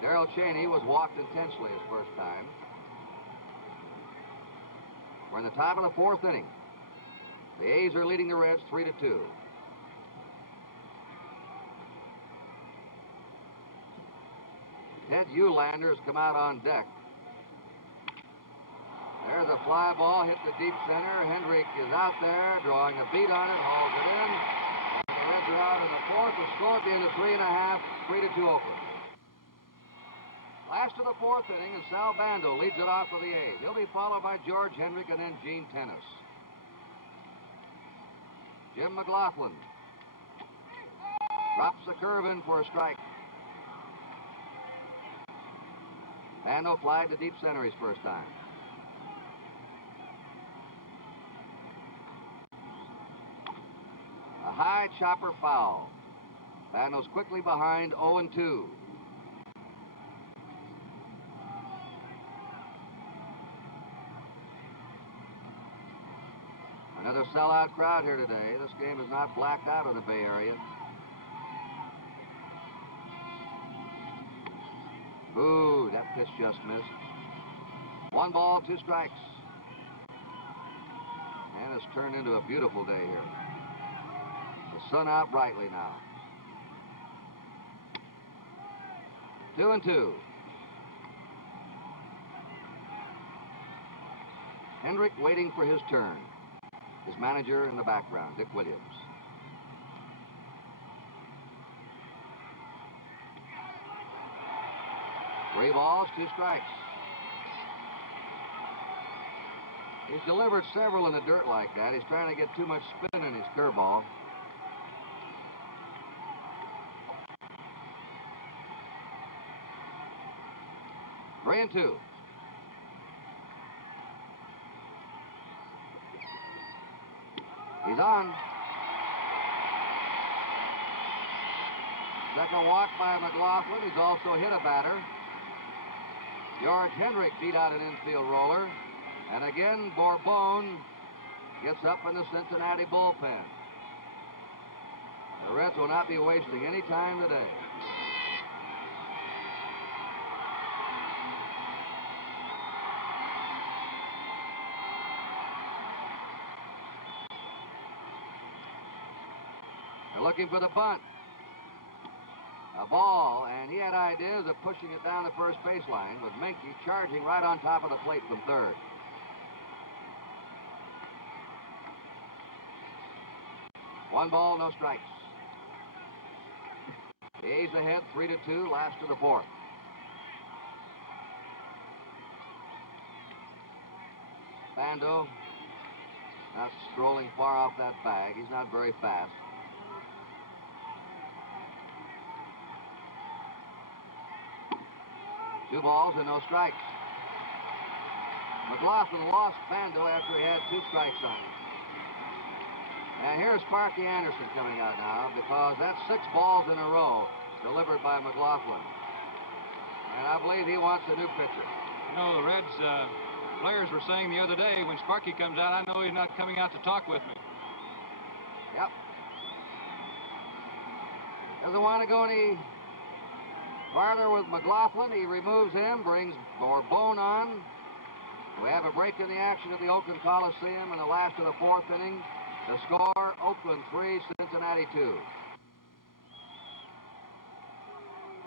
Darrell Cheney was walked intensely his first time. We're in the top of the 4th inning. The A's are leading the Reds 3-2. Ted Eulander has come out on deck. There's a fly ball, hit the deep center. Hendrick is out there, drawing a beat on it, hauls it in. And the Reds are out in the 4th. The score being a 3.5, 3-2 Oakland. Last of the 4th inning, and Sal Bando leads it off for the A's. He'll be followed by George Hendrick and then Gene Tennis. Jim McLaughlin drops the curve in for a strike. Bando flied to deep center his first time. A high chopper foul. Bando's quickly behind 0-2. Another sellout crowd here today. This game is not blacked out in the Bay Area. Ooh, that pitch just missed. 1 ball, 2 strikes. And it's turned into a beautiful day here. The sun out brightly now. 2-2. Hendrick waiting for his turn. His manager in the background, Dick Williams. Three balls, 2 strikes. He's delivered several in the dirt like that. He's trying to get too much spin in his curveball. Three and 2. He's on. Second walk by McLaughlin. He's also hit a batter. George Hendrick beat out an infield roller. And again, Bourbon gets up in the Cincinnati bullpen. The Reds will not be wasting any time today. They're looking for the bunt. A ball, and he had ideas of pushing it down the first baseline with Menke charging right on top of the plate from third. One ball, no strikes. The A's ahead 3-2, last of the 4th. Bando not strolling far off that bag. He's not very fast. Two balls and no strikes. McLaughlin lost Bando after he had 2 strikes on him. And here's Sparky Anderson coming out now because that's 6 balls in a row delivered by McLaughlin. And I believe he wants a new pitcher. You know, the Reds players were saying the other day, when Sparky comes out, I know he's not coming out to talk with me. Yep. Doesn't want to go any farther with McLaughlin. He removes him, brings Bourbon on. We have a break in the action at the Oakland Coliseum in the last of the 4th inning. The score, Oakland 3, Cincinnati 2.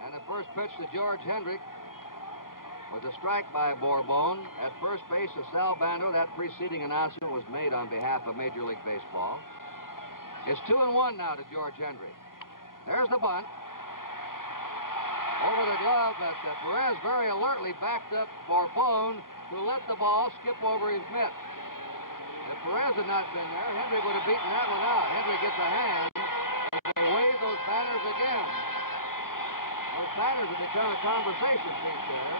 And the first pitch to George Hendrick was a strike by Bourbon. At first base of Sal Bando. That preceding announcement was made on behalf of Major League Baseball. It's 2-1 now to George Hendry. There's the bunt. Over the glove, but Perez very alertly backed up Bourbon, who let the ball skip over his mitt. If Perez had not been there, Hendry would have beaten that one out. Hendry gets a hand. They wave those banners again. Those banners have become a conversation piece there.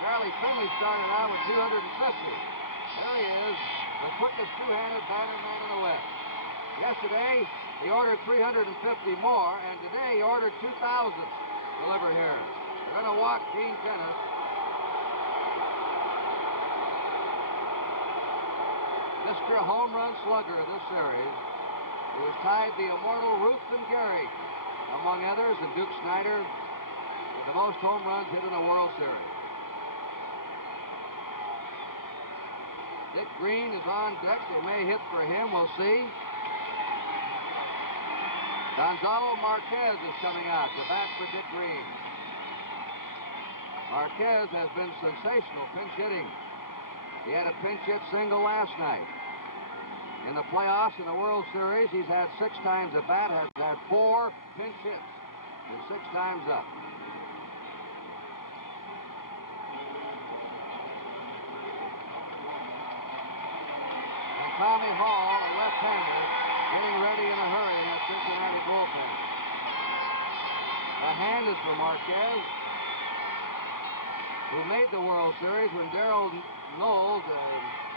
Charlie Finley started out with 250. There he is, the quickest two-handed banner man in the West. Yesterday, he ordered 350 more, and today he ordered 2,000 delivered here. They're going to walk Gene Tennis. Mr. Home Run Slugger of this series, who has tied the immortal Ruthven Gehrig, among others, and Duke Snider, with the most home runs hit in the World Series. Dick Green is on deck. They may hit for him. We'll see. Gonzalo Marquez is coming out to bat for Dick Green. Marquez has been sensational pinch hitting. He had a pinch hit single last night. In the playoffs in the World Series, he's had 6 times at bat, has had 4 pinch hits, and 6 times up. And Tommy Hall, a left-hander, getting ready in a hurry in that Cincinnati bullpen. A hand is for Marquez, who made the World Series when Darrell Knowles,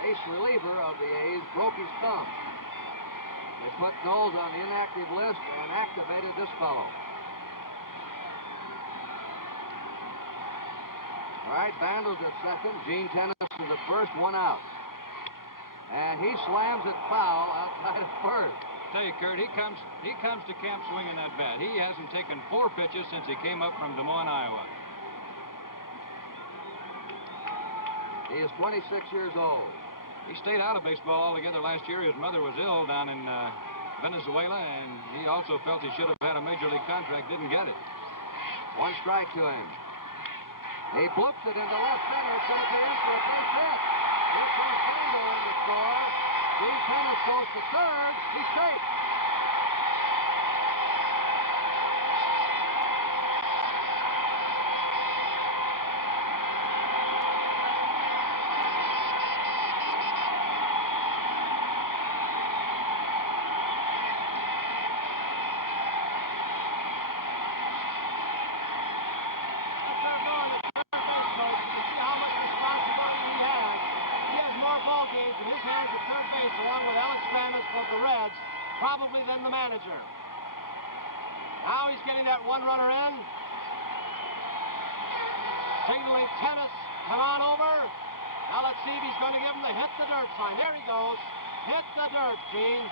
ace reliever of the A's, broke his thumb. They put Knowles on the inactive list and activated this fellow. All right, Bando's at second. Gene Tennis is at first, 1 out. And he slams it foul outside of first. Tell you, Kurt, he comes to camp swinging that bat. He hasn't taken 4 pitches since he came up from Des Moines, Iowa. He is 26 years old. He stayed out of baseball altogether last year. His mother was ill down in Venezuela, and he also felt he should have had a major league contract, didn't get it. 1 strike to him. He bloops it into left center. It's going to be in for a base hit. Here comes Bando in to score. Gene Tennis goes to third. He's safe. Probably than the manager. Now he's getting that 1 runner in. Signaling Tennis, come on over. Now let's see if he's going to give him the hit the dirt sign. There he goes. Hit the dirt, Gene.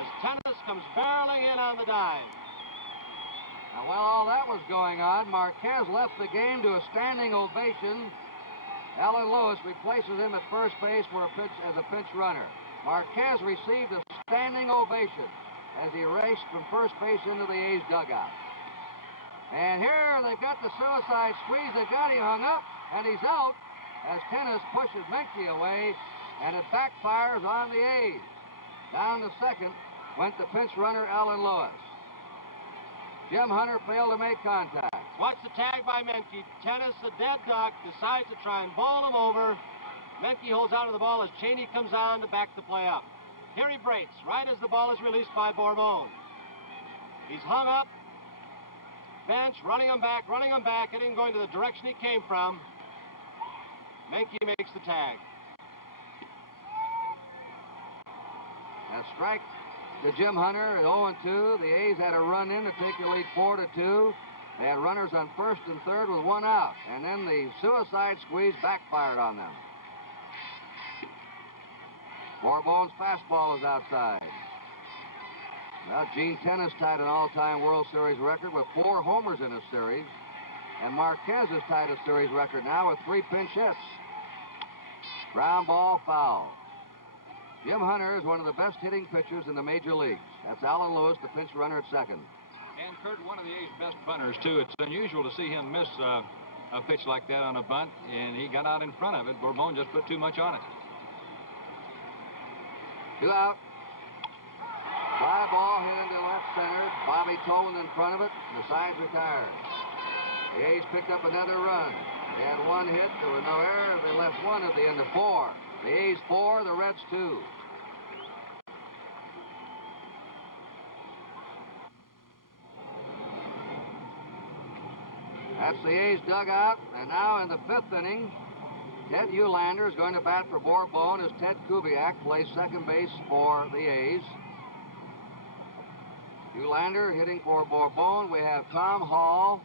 As Tennis comes barreling in on the dive. Now, while all that was going on, Marquez left the game to a standing ovation. Alan Lewis replaces him at first base as a pinch runner. Marquez received a standing ovation as he raced from first base into the A's dugout. And here they've got the suicide squeeze. They've got him hung up, and he's out as Tennis pushes Menke away, and it backfires on the A's. Down to second went the pinch runner, Alan Lewis. Jim Hunter failed to make contact. Watch the tag by Menke. Tennis, a dead duck, decides to try and bowl him over. Menke holds on to the ball as Cheney comes on to back the play up. Here he breaks, right as the ball is released by Bourbon. He's hung up. Bench, running him back, getting going to the direction he came from. Menke makes the tag. A strike to Jim Hunter at 0-2. The A's had a run in to take the lead 4-2. They had runners on first and third with 1 out. And then the suicide squeeze backfired on them. Bourbon's fastball is outside. Well, Gene Tennis tied an all-time World Series record with 4 homers in a series. And Marquez has tied a series record now with 3 pinch hits. Ground ball, foul. Jim Hunter is one of the best hitting pitchers in the major leagues. That's Alan Lewis, the pinch runner at second. And Kurt, one of the A's best bunters, too. It's unusual to see him miss a pitch like that on a bunt, and he got out in front of it. Bourbon just put too much on it. 2 out. Fly ball hit into left center. Bobby Tone in front of it. The side's retired. The A's picked up another run. They had 1 hit. There were no errors. They left 1 at the end of 4. The A's 4, the Reds 2. That's the A's dugout. And now in the 5th inning, Ted Eulander is going to bat for Bourbon as Ted Kubiak plays second base for the A's. Eulander hitting for Bourbon. We have Tom Hall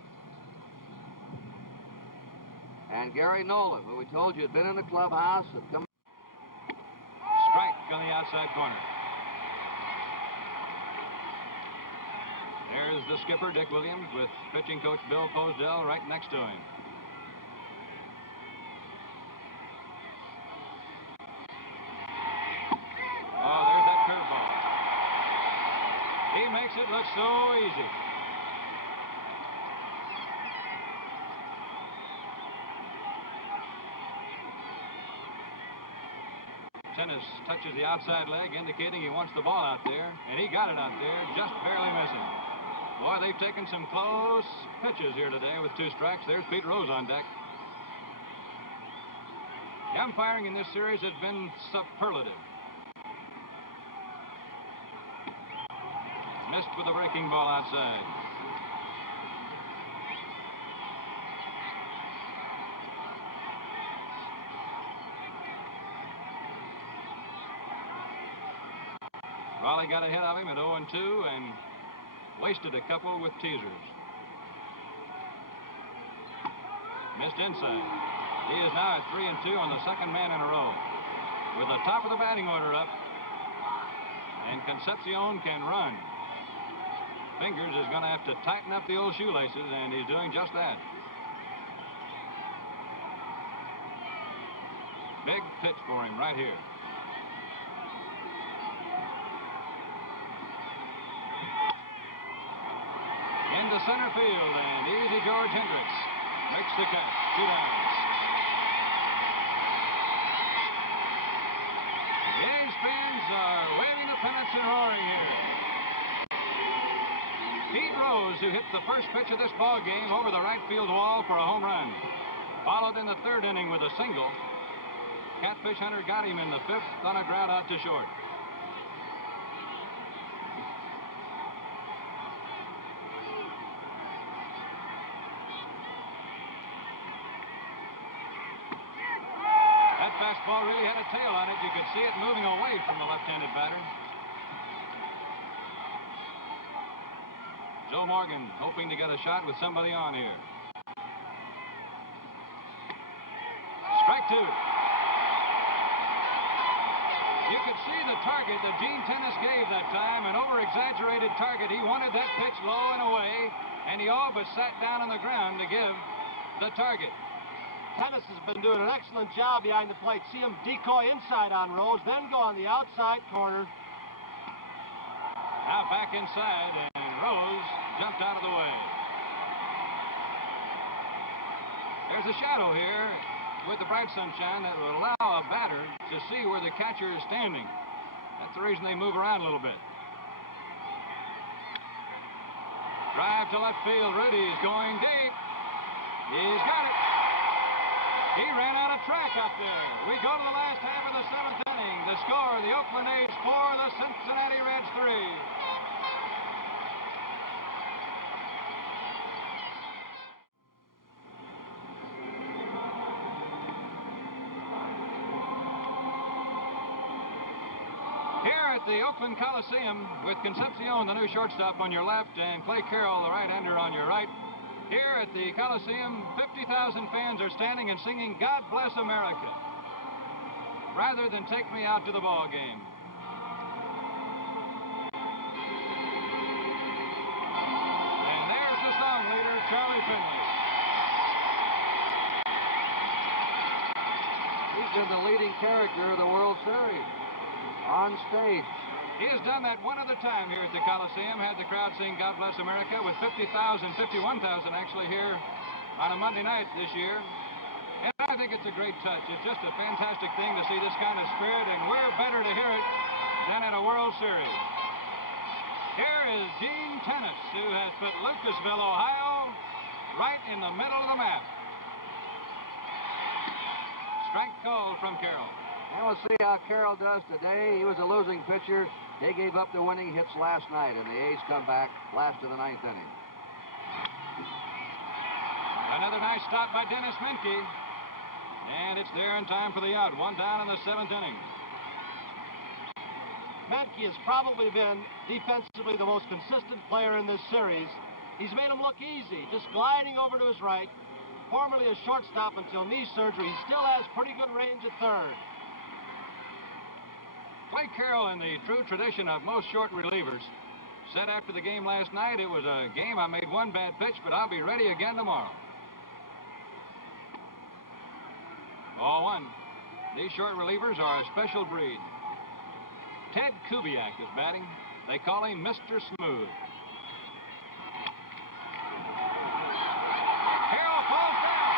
and Gary Nolan, who we told you had been in the clubhouse. Strike on the outside corner. There's the skipper, Dick Williams, with pitching coach Bill Posdell right next to him. Oh, there's that curveball. He makes it look so easy. Tennis touches the outside leg, indicating he wants the ball out there, and he got it out there, just barely missing. Boy, they've taken some close pitches here today with 2 strikes. There's Pete Rose on deck. The umpiring in this series has been superlative. Missed with a breaking ball outside. Raleigh got ahead of him at 0-2 and wasted a couple with teasers. Missed inside. He is now at 3-2 on the second man in a row. With the top of the batting order up, and Concepcion can run. Fingers is going to have to tighten up the old shoelaces, and he's doing just that. Big pitch for him right here. Into center field, and easy George Hendricks makes the catch. 2 down. The A's fans are waving the pennants and roaring here. Pete Rose, who hit the first pitch of this ball game over the right field wall for a home run, followed in the 3rd inning with a single. Catfish Hunter got him in the 5th on a ground out to short. Fastball really had a tail on it. You could see it moving away from the left-handed batter. Joe Morgan hoping to get a shot with somebody on here. Strike 2. You could see the target that Gene Tennis gave that time, an over-exaggerated target. He wanted that pitch low and away, and he all but sat down on the ground to give the target. Tennis has been doing an excellent job behind the plate. See him decoy inside on Rose, then go on the outside corner. Now back inside, and Rose jumped out of the way. There's a shadow here with the bright sunshine that will allow a batter to see where the catcher is standing. That's the reason they move around a little bit. Drive to left field. Rudy is going deep. He's got it. He ran out of track out there. We go to the last half of the 7th inning. The score, the Oakland A's 4, the Cincinnati Reds 3. Here at the Oakland Coliseum with Concepcion, the new shortstop, on your left, and Clay Carroll, the right-hander, on your right. Here at the Coliseum, 50,000 fans are standing and singing "God Bless America," rather than "Take Me Out to the Ball Game." And there's the song leader, Charlie Finley. He's been the leading character of the World Series on stage. He has done that one other time here at the Coliseum, had the crowd sing God Bless America with 51,000 actually here on a Monday night this year. And I think it's a great touch. It's just a fantastic thing to see this kind of spirit, and we're better to hear it than at a World Series. Here is Gene Tennis, who has put Lucasville, Ohio, right in the middle of the map. Strike call from Carroll. And we'll see how Carroll does today. He was a losing pitcher. He gave up the winning hits last night, and the A's come back last of the ninth inning. Another nice stop by Dennis Menke. And it's there in time for the out. One down in the seventh inning. Menke has probably been defensively the most consistent player in this series. He's made him look easy, just gliding over to his right. Formerly a shortstop until knee surgery, he still has pretty good range at third. Clay Carroll, in the true tradition of most short relievers, said after the game last night, it was a game I made one bad pitch, but I'll be ready again tomorrow. Ball one. These short relievers are a special breed. Ted Kubiak is batting. They call him Mr. Smooth. Carroll falls down.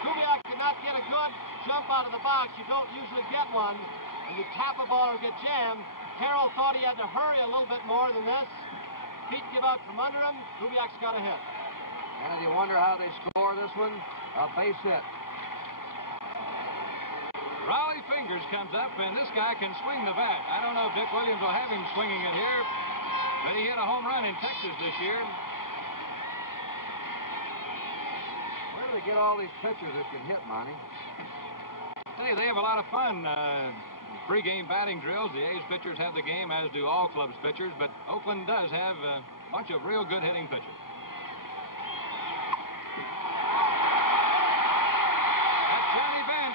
Kubiak did not get a good jump out of the box. You don't usually get one. When you tap a ball or get jammed, Carroll thought he had to hurry a little bit more than this. Feet give out from under him. Kubiak's got a hit. And you wonder how they score this one? A base hit. Raleigh Fingers comes up, and this guy can swing the bat. I don't know if Dick Williams will have him swinging it here, but he hit a home run in Texas this year. Where do they get all these pitchers that can hit, Monty? Hey, they have a lot of fun. Pre-game batting drills. The A's pitchers have the game, as do all clubs' pitchers, but Oakland does have a bunch of real good hitting pitchers. That's Johnny Bench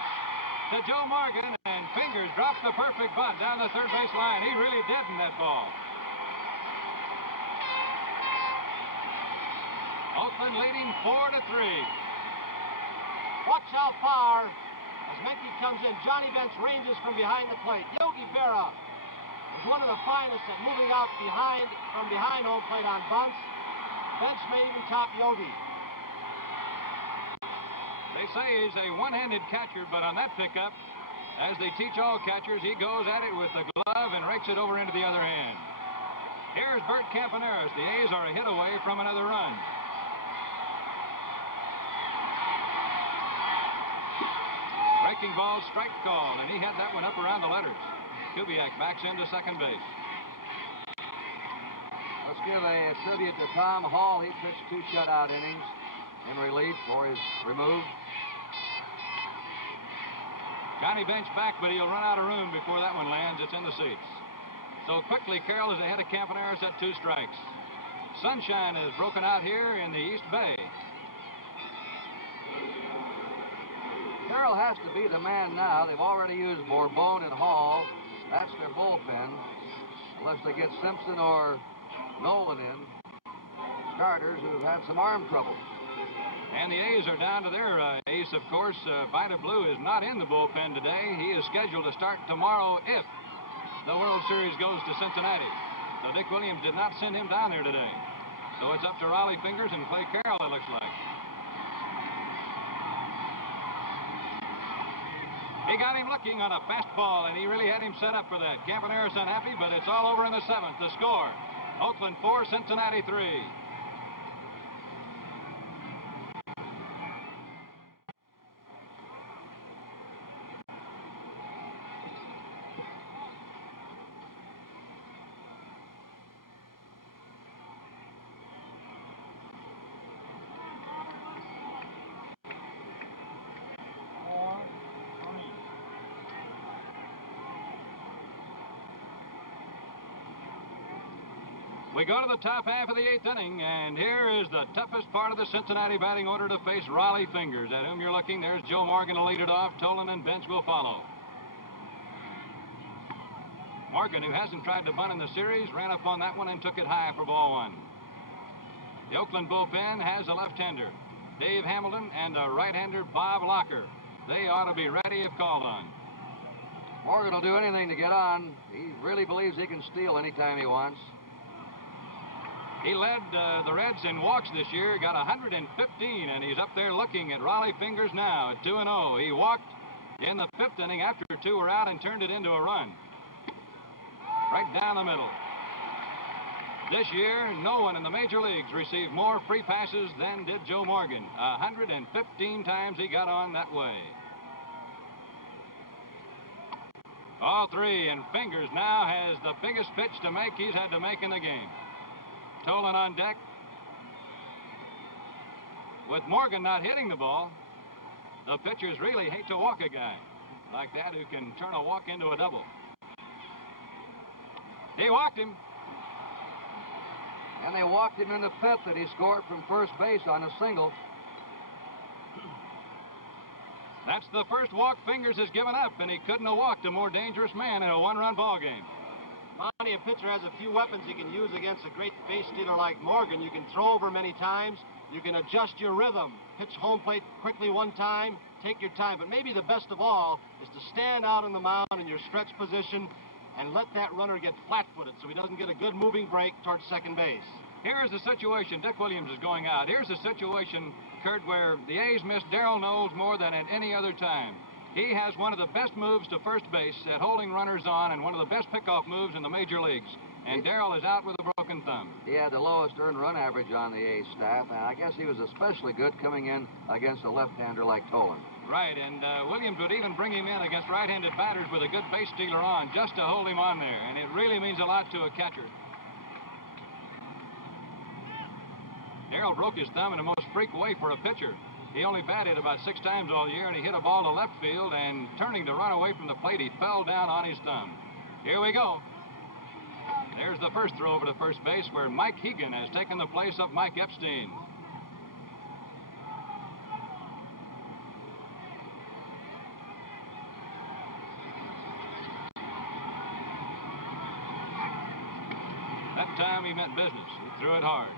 to Joe Morgan, and Fingers drops the perfect bunt down the third base line. He really did in that ball. Oakland leading 4-3. Watch how far. As Menke comes in, Johnny Bench ranges from behind the plate. Yogi Berra is one of the finest at moving out from behind home plate on bunts. Bench may even top Yogi. They say he's a one-handed catcher, but on that pickup, as they teach all catchers, he goes at it with the glove and rakes it over into the other hand. Here's Bert Campaneris. The A's are a hit away from another run. Breaking ball, strike call, and he had that one up around the letters. Kubiak backs into second base. Let's give a tribute to Tom Hall. He pitched 2 shutout innings in relief for his remove. Johnny Bench back, but he'll run out of room before that one lands. It's in the seats. So quickly, Carroll is ahead of Campaneris at 2 strikes. Sunshine is broken out here in the East Bay. Carroll has to be the man now. They've already used Bourbon and Hall. That's their bullpen. Unless they get Simpson or Nolan in. Starters who've had some arm trouble. And the A's are down to their ace, of course. Vida Blue is not in the bullpen today. He is scheduled to start tomorrow if the World Series goes to Cincinnati. So Dick Williams did not send him down there today. So it's up to Raleigh Fingers and Clay Carroll, it looks like. He got him looking on a fastball, and he really had him set up for that. Campaneris unhappy, but it's all over in the 7th. The score, Oakland 4, Cincinnati 3. We go to the top half of the 8th inning, and here is the toughest part of the Cincinnati batting order to face Raleigh Fingers. At whom you're looking, there's Joe Morgan to lead it off. Tolan and Bench will follow. Morgan, who hasn't tried to bunt in the series, ran up on that one and took it high for ball 1. The Oakland bullpen has a left-hander, Dave Hamilton, and a right-hander, Bob Locker. They ought to be ready if called on. Morgan will do anything to get on. He really believes he can steal anytime he wants. He led the Reds in walks this year, got 115, and he's up there looking at Raleigh Fingers now at 2-0. He walked in the 5th inning after 2 were out and turned it into a run. Right down the middle. This year, no one in the major leagues received more free passes than did Joe Morgan. 115 times he got on that way. 0-3, and Fingers now has the biggest pitch to make he's had to make in the game. Tolan on deck. With Morgan not hitting the ball, the pitchers really hate to walk a guy like that who can turn a walk into a double. He walked him. And they walked him in the 5th, and he scored from first base on a single. That's the first walk Fingers has given up, and he couldn't have walked a more dangerous man in a one-run ball game. Monty, a pitcher has a few weapons he can use against a great base stealer like Morgan. You can throw over many times. You can adjust your rhythm. Pitch home plate quickly one time. Take your time. But maybe the best of all is to stand out on the mound in your stretch position and let that runner get flat-footed so he doesn't get a good moving break towards second base. Here's the situation. Dick Williams is going out. Here's the situation, Kurt, where the A's missed Darrell Knowles more than at any other time. He has one of the best moves to first base at holding runners on and one of the best pickoff moves in the major leagues. And Darrell is out with a broken thumb. He had the lowest earned run average on the A's staff, and I guess he was especially good coming in against a left-hander like Tolan. Right, and Williams would even bring him in against right-handed batters with a good base stealer on just to hold him on there, and it really means a lot to a catcher. Darrell broke his thumb in the most freak way for a pitcher. He only batted about 6 times all year, and he hit a ball to left field, and turning to run away from the plate, he fell down on his thumb. Here we go. There's the first throw over to first base where Mike Hegan has taken the place of Mike Epstein. That time he meant business. He threw it hard.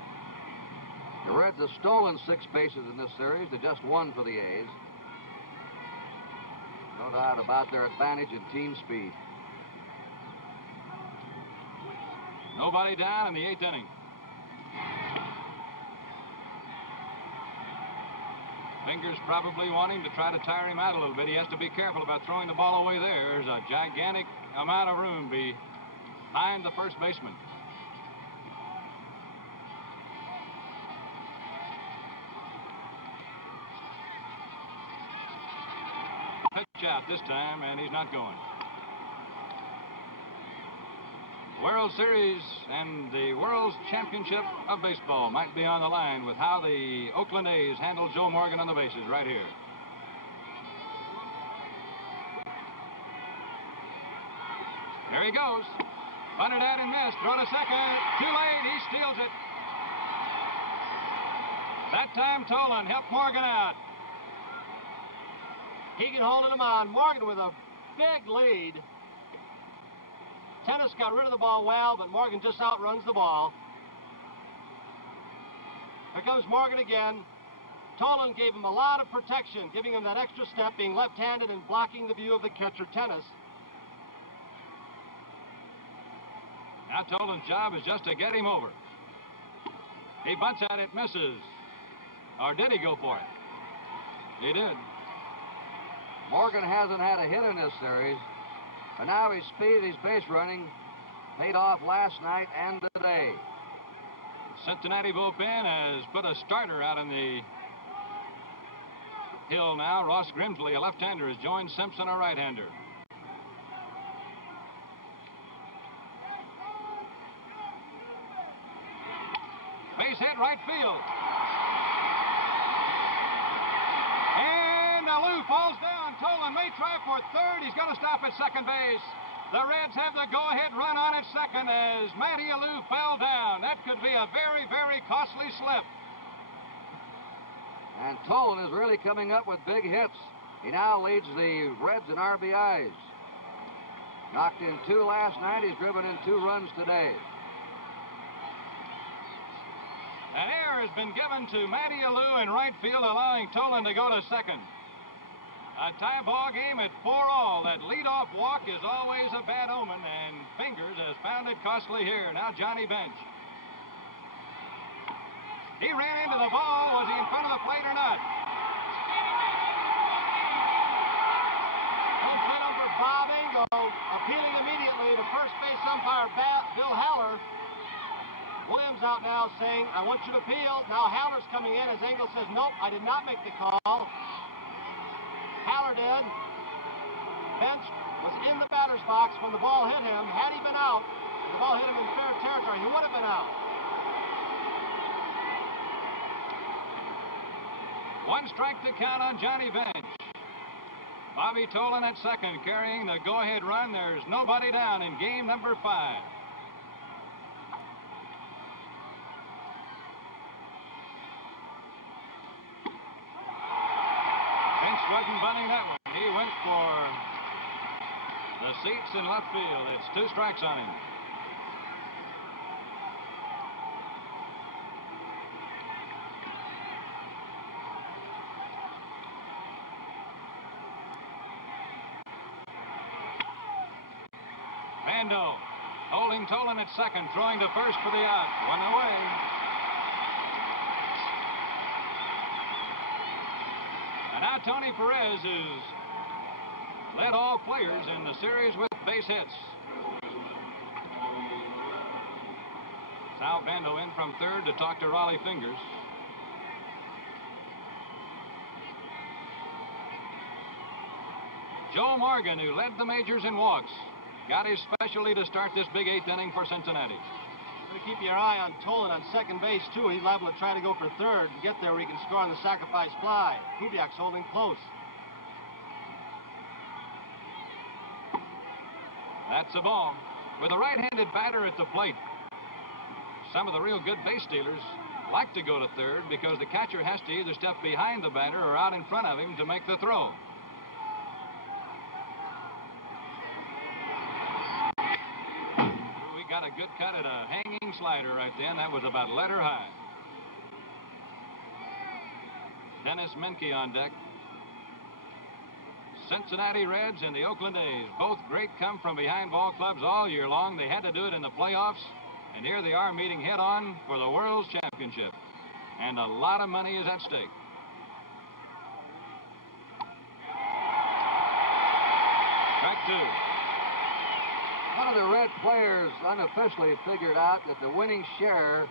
The Reds have stolen 6 bases in this series to just 1 for the A's. No doubt about their advantage in team speed. Nobody down in the 8th inning. Fingers probably wanting to try to tire him out a little bit. He has to be careful about throwing the ball away there. There's a gigantic amount of room behind the first baseman. Pitch out this time, and he's not going. World Series and the World Championship of Baseball might be on the line with how the Oakland A's handled Joe Morgan on the bases right here. There he goes. Bunted at and missed. Throw to second. Too late. He steals it. That time Tolan helped Morgan out. Hegan holding him on. Morgan with a big lead. Tennis got rid of the ball well, but Morgan just outruns the ball. Here comes Morgan again. Tolan gave him a lot of protection, giving him that extra step, being left-handed and blocking the view of the catcher, Tennis. Now Tolan's job is just to get him over. He bunts at it, misses. Or did he go for it? He did. Morgan hasn't had a hit in this series. But now his speed, his base running, paid off last night and today. Cincinnati bullpen has put a starter out in the hill now. Ross Grimsley, a left-hander, has joined Simpson, a right-hander. Base hit right field. And Alou falls down. Tolan may try for third. He's going to stop at second base. The Reds have the go-ahead run on at second as Matty Alou fell down. That could be a very, very costly slip. And Tolan is really coming up with big hits. He now leads the Reds in RBIs. Knocked in 2 last night. He's driven in 2 runs today. An error has been given to Matty Alou in right field, allowing Tolan to go to second. A tie ball game at 4-all. That leadoff walk is always a bad omen, and Fingers has found it costly here. Now Johnny Bench. He ran into the ball. Was he in front of the plate or not? Home plate umpire Bob Engel appealing immediately to first base umpire Bill Haller. Williams out now saying, I want you to appeal. Now Haller's coming in as Engel says, nope, I did not make the call. Haller did. Bench was in the batter's box when the ball hit him. Had he been out, the ball hit him in fair territory, he would have been out. One strike to count on Johnny Bench. Bobby Tolan at second, carrying the go-ahead run. There's nobody down in game number 5. Bench wasn't bunting that one. He went for the seats in left field. It's 2 strikes on him. Bando holding Tolan at second, throwing to first for the out. 1 away. And now Tony Perez has led all players in the series with base hits. Sal Bando in from third to talk to Raleigh Fingers. Joe Morgan, who led the majors in walks, got his specialty to start this big 8th inning for Cincinnati. You keep your eye on Tolan on second base, too. He's liable to try to go for third and get there where he can score on the sacrifice fly. Kubiak's holding close. That's a ball. With a right-handed batter at the plate, some of the real good base stealers like to go to third because the catcher has to either step behind the batter or out in front of him to make the throw. We got a good cut at a hanging slider right then. That was about letter high. Dennis Menke on deck. Cincinnati Reds and the Oakland A's, both great come-from-behind ball clubs all year long. They had to do it in the playoffs, and here they are meeting head-on for the World's Championship. And a lot of money is at stake. Strike 2. One of the Red players unofficially figured out that the winning share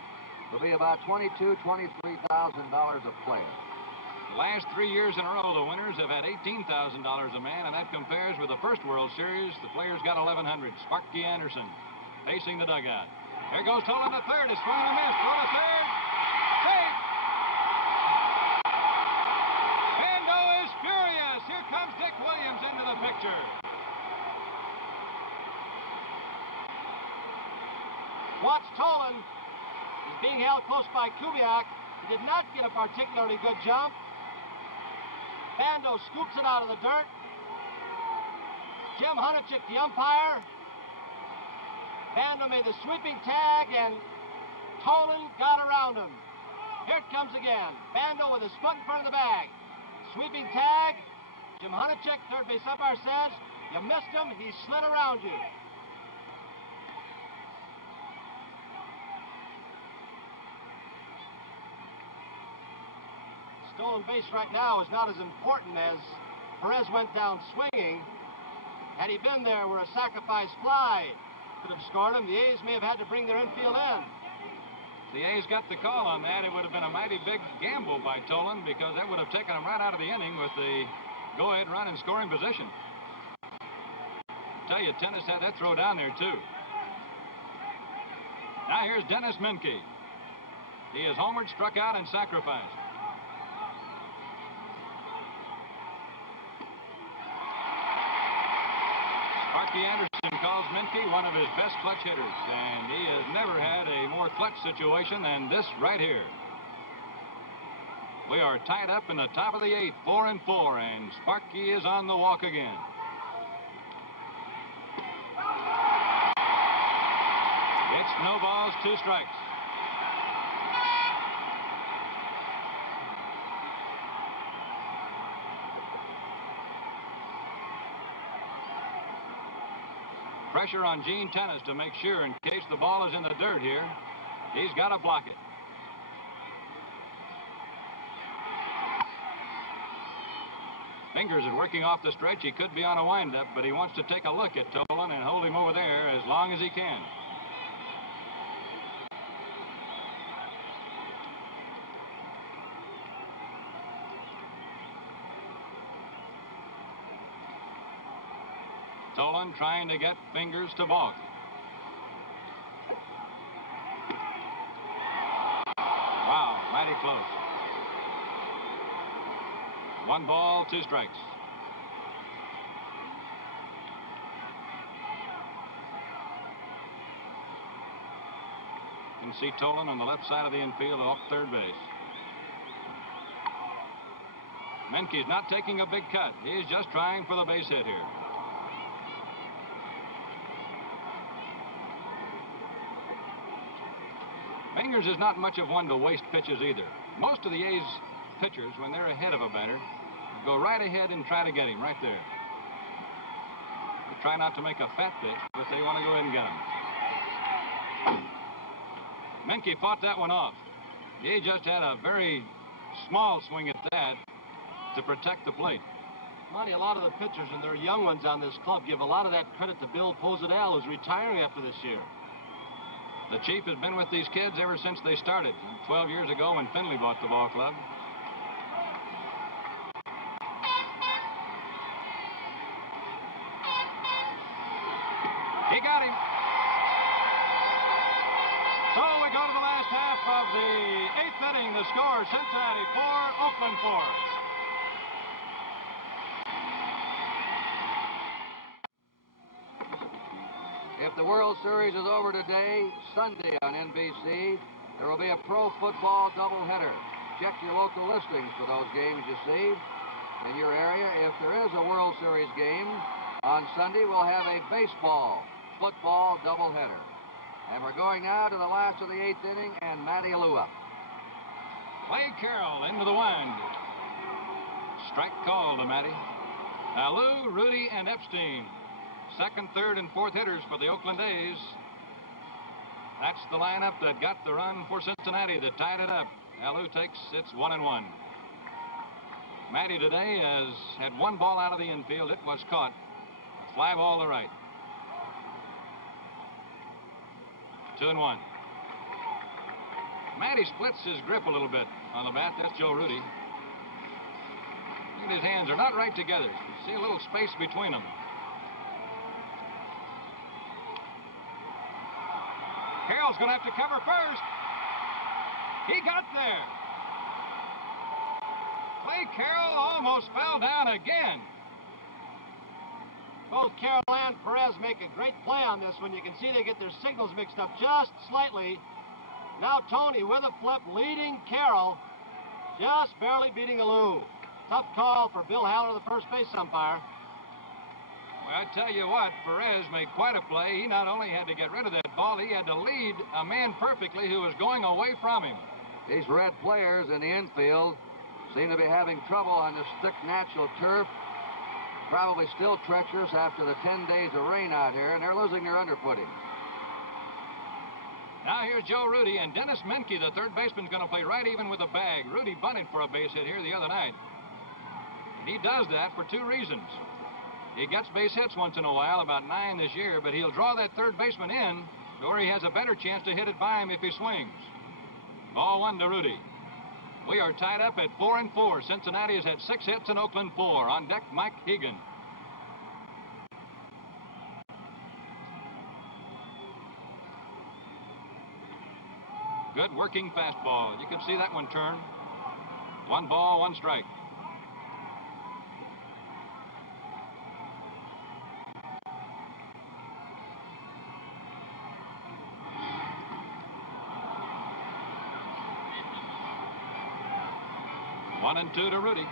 will be about $22,000, $23,000 a player. The last 3 years in a row, the winners have had $18,000 a man, and that compares with the first World Series. The players got $1,100. Sparky Anderson facing the dugout. There goes Tolan to third. It's swung and a miss. Throw to third. Safe. Bando is furious. Here comes Dick Williams into the picture. Watch Tolan. He's being held close by Kubiak. He did not get a particularly good jump. Bando scoops it out of the dirt. Jim Hunachik, the umpire. Bando made the sweeping tag, and Tolan got around him. Here it comes again. Bando with his foot in front of the bag. Sweeping tag. Jim Hunachik, third base umpire, says, you missed him. He slid around you. Stolen base right now is not as important as Perez went down swinging. Had he been there where a sacrifice fly could have scored him, the A's may have had to bring their infield in. The A's got the call on that. It would have been a mighty big gamble by Tolan because that would have taken him right out of the inning with the go-ahead run in scoring position. Tell you, Tennis had that throw down there, too. Now here's Dennis Menke. He is homered, struck out, and sacrificed. Sparky Anderson calls Menke one of his best clutch hitters, and he has never had a more clutch situation than this right here. We are tied up in the top of the 8th, 4-4, and Sparky is on the walk again. It's no balls, 2 strikes. Pressure on Gene Tennis to make sure in case the ball is in the dirt here, he's got to block it. Fingers is working off the stretch. He could be on a windup, but he wants to take a look at Tolan and hold him over there as long as he can. Tolan trying to get Fingers to balk. Wow, mighty close. 1 ball, 2 strikes. You can see Tolan on the left side of the infield off third base. Menke's not taking a big cut. He's just trying for the base hit here. Fingers is not much of one to waste pitches either. Most of the A's pitchers, when they're ahead of a batter, go right ahead and try to get him right there. They try not to make a fat pitch, but they want to go ahead and get him. Menke fought that one off. He just had a very small swing at that to protect the plate. Monty, a lot of the pitchers and their young ones on this club give a lot of that credit to Bill Posadale, who's retiring after this year. The chief has been with these kids ever since they started, 12 years ago when Finley bought the ball club. He got him. So we go to the last half of the 8th inning. The score, Cincinnati 4, Oakland 4. If the World Series is over today, Sunday on NBC, there will be a pro football doubleheader. Check your local listings for those games you see in your area. If there is a World Series game on Sunday, we'll have a baseball, football doubleheader. And we're going now to the last of the 8th inning, and Matty Alou up. Clay Carroll into the wind. Strike call to Matty. Alou, Rudy, and Epstein. Second, third, and fourth hitters for the Oakland A's. That's the lineup that got the run for Cincinnati that tied it up. Alou takes its 1-1. Matty today has had 1 ball out of the infield. It was caught. A fly ball to right. 2-1. Matty splits his grip a little bit on the bat. That's Joe Rudy. Look at his hands. They're not right together. See a little space between them. Carroll's going to have to cover first. He got there. Clay Carroll almost fell down again. Both Carroll and Perez make a great play on this one. You can see they get their signals mixed up just slightly. Now Tony with a flip leading Carroll, just barely beating Alou. Tough call for Bill Haller, the first base umpire. Well, I tell you what, Perez made quite a play. He not only had to get rid of that ball, he had to lead a man perfectly who was going away from him. These red players in the infield seem to be having trouble on this thick natural turf. Probably still treacherous after the 10 days of rain out here, and they're losing their underfooting. Now here's Joe Rudy, and Dennis Menke, the third baseman, is going to play right even with the bag. Rudy bunted for a base hit here the other night. And he does that for 2 reasons. He gets base hits once in a while, about 9 this year, but he'll draw that third baseman in, or he has a better chance to hit it by him if he swings. Ball 1 to Rudy. We are tied up at 4-4. Cincinnati has had 6 hits and Oakland 4. On deck, Mike Hegan. Good working fastball. You can see that one turn. 1 ball, 1 strike. One and 2 to Rudy.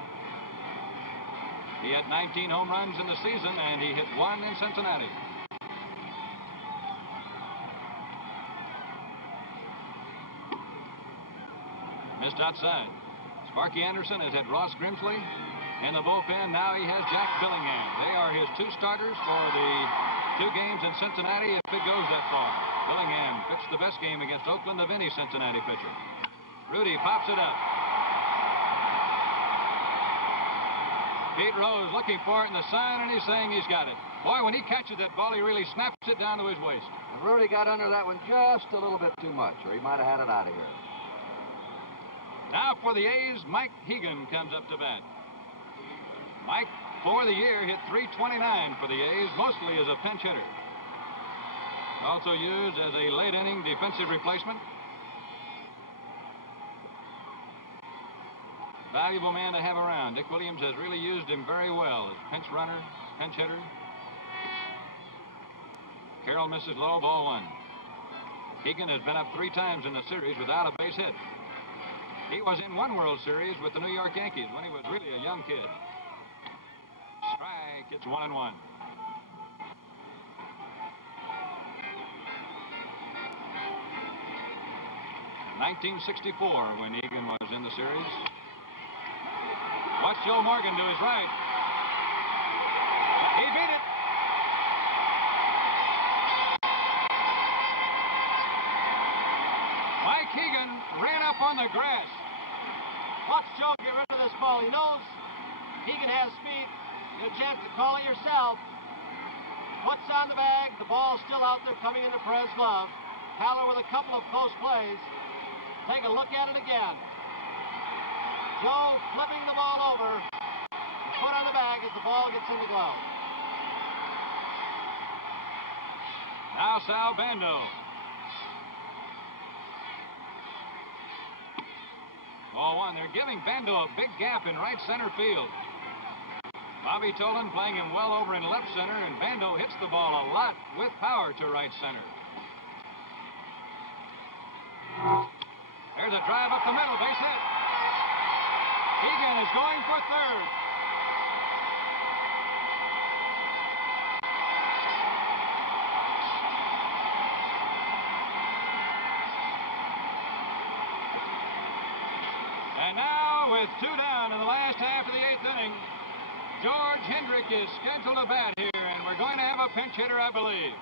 He had 19 home runs in the season, and he hit 1 in Cincinnati. Missed outside. Sparky Anderson has had Ross Grimsley In the bullpen, now he has Jack Billingham. They are his two starters for the 2 games in Cincinnati, if it goes that far. Billingham pitched the best game against Oakland of any Cincinnati pitcher. Rudy pops it up. Pete Rose looking for it in the sun, and he's saying he's got it. Boy, when he catches that ball, he really snaps it down to his waist. And Rudy got under that one just a little bit too much, or he might have had it out of here. Now for the A's, Mike Hegan comes up to bat. Mike, for the year, hit .329 for the A's, mostly as a pinch hitter. Also used as a late-inning defensive replacement. Valuable man to have around. Dick Williams has really used him very well as pinch runner, pinch hitter. Carroll misses low, ball 1. Hegan has been up 3 times in the series without a base hit. He was in one World Series with the New York Yankees when he was really a young kid. Strike, it's 1-1. ...1964 when Egan was in the series. Watch Joe Morgan to his right. He beat it. Mike Hegan ran up on the grass. Watch Joe get rid of this ball. He knows Hegan has speed. You get a chance to call it yourself. Puts on the bag. The ball's still out there coming into Perez's glove. Haller with a couple of close plays. Take a look at it again. Joe flipping the ball over. Put on the bag as the ball gets in the glove. Now Sal Bando. Ball 1. They're giving Bando a big gap in right center field. Bobby Tolan playing him well over in left center, and Bando hits the ball a lot with power to right center. There's a drive up the middle, base hit. Egan is going for third. And now, with 2 down in the last half of the 8th inning, George Hendrick is scheduled to bat here, and we're going to have a pinch hitter, I believe.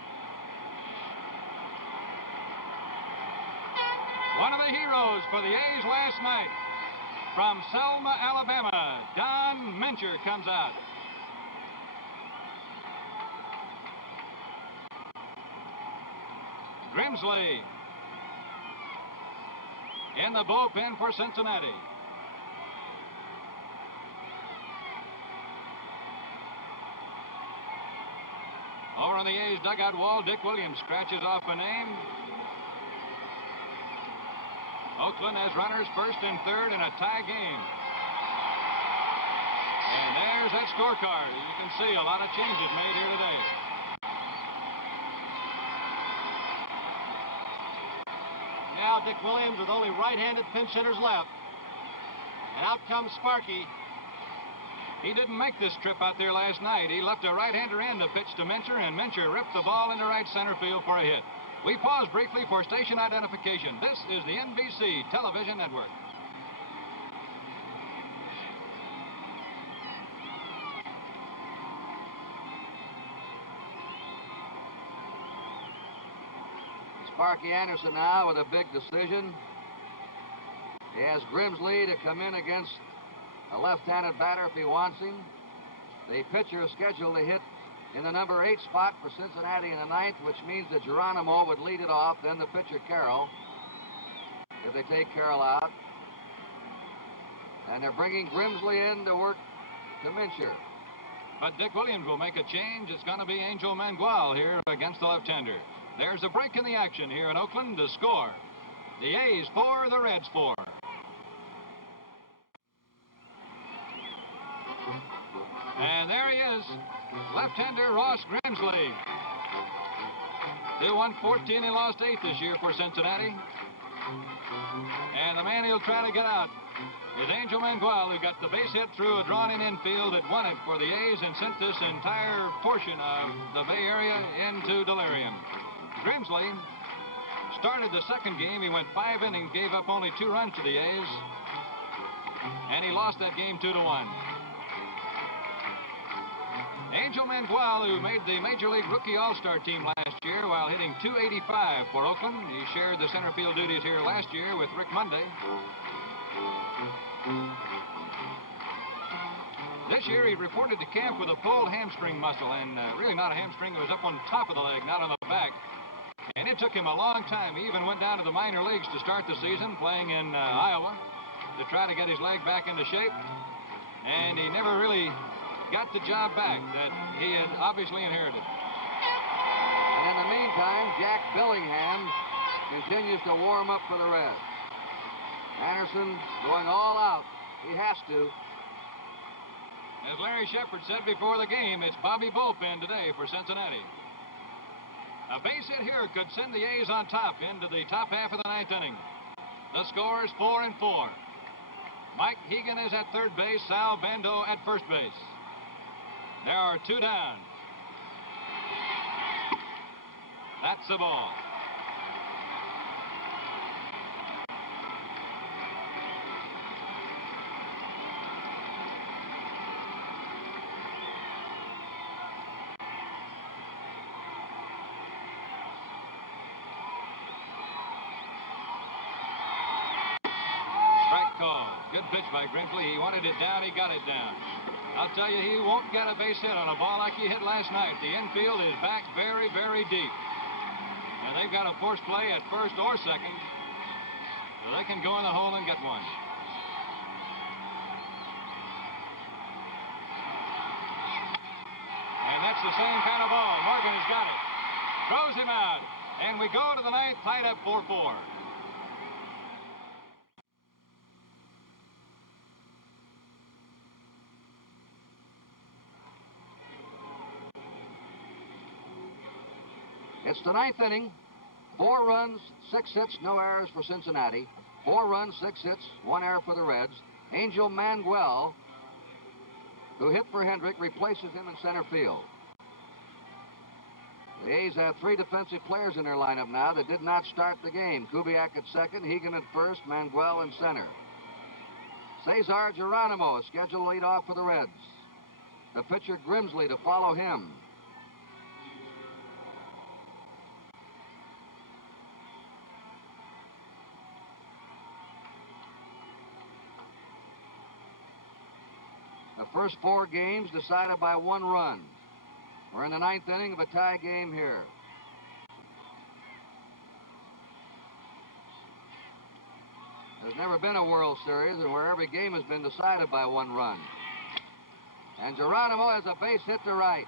One of the heroes for the A's last night, from Selma, Alabama, Don Mincher comes out. Grimsley in the bullpen for Cincinnati. Over on the A's dugout wall, Dick Williams scratches off a name. Oakland has runners first and third in a tie game. And there's that scorecard. You can see a lot of changes made here today. Now Dick Williams with only right-handed pinch hitters left. And out comes Sparky. He didn't make this trip out there last night. He left a right-hander in to pitch to Mincher, and Mincher ripped the ball into right center field for a hit. We pause briefly for station identification. This is the NBC Television Network. Sparky Anderson now with a big decision. He has Grimsley to come in against a left-handed batter if he wants him. The pitcher is scheduled to hit in the number 8 spot for Cincinnati in the 9th, which means that Geronimo would lead it off, then the pitcher Carroll, if they take Carroll out. And they're bringing Grimsley in to work to Mincher. But Dick Williams will make a change. It's going to be Angel Mangual here against the left-hander. There's a break in the action here in Oakland to score. The A's 4, the Reds 4. And there he is, left-hander Ross Grimsley. 2-1-14, he lost 8 this year for Cincinnati. And the man he'll try to get out is Angel Mangual, who got the base hit through a drawn-in infield that won it for the A's and sent this entire portion of the Bay Area into delirium. Grimsley started the second game. He went 5 innings, gave up only 2 runs to the A's, and he lost that game 2-1. Angel Manuel, who made the Major League Rookie All-Star team last year while hitting .285 for Oakland. He shared the center field duties here last year with Rick Monday. This year, he reported to camp with a pulled hamstring muscle, and really not a hamstring. It was up on top of the leg, not on the back. And it took him a long time. He even went down to the minor leagues to start the season, playing in Iowa, to try to get his leg back into shape. And he never really got the job back that he had obviously inherited. And in the meantime, Jack Billingham continues to warm up for the Reds. Anderson going all out. He has to. As Larry Shepard said before the game, it's Bobby Bullpen today for Cincinnati. A base hit here could send the A's on top into the top half of the ninth inning. The score is 4-4. Mike Hegan is at third base, Sal Bando at first base. There are two down. That's the ball. Strike call. Good pitch by Grintley. He wanted it down. He got it down. I'll tell you, he won't get a base hit on a ball like he hit last night. The infield is back very, very deep. And they've got a force play at first or second, so they can go in the hole and get one. And that's the same kind of ball. Morgan has got it. Throws him out. And we go to the ninth, tied up 4-4. It's the ninth inning. 4 runs, 6 hits, no errors for Cincinnati. 4 runs, 6 hits, 1 error for the Reds. Angel Manuel, who hit for Hendrick, replaces him in center field. The A's have 3 defensive players in their lineup now that did not start the game. Kubiak at second, Hegan at first, Manuel in center. Cesar Geronimo is scheduled to lead off for the Reds. The pitcher Grimsley to follow him. The first 4 games decided by 1 run. We're in the ninth inning of a tie game here. There's never been a World Series where every game has been decided by 1 run. And Geronimo has a base hit to right.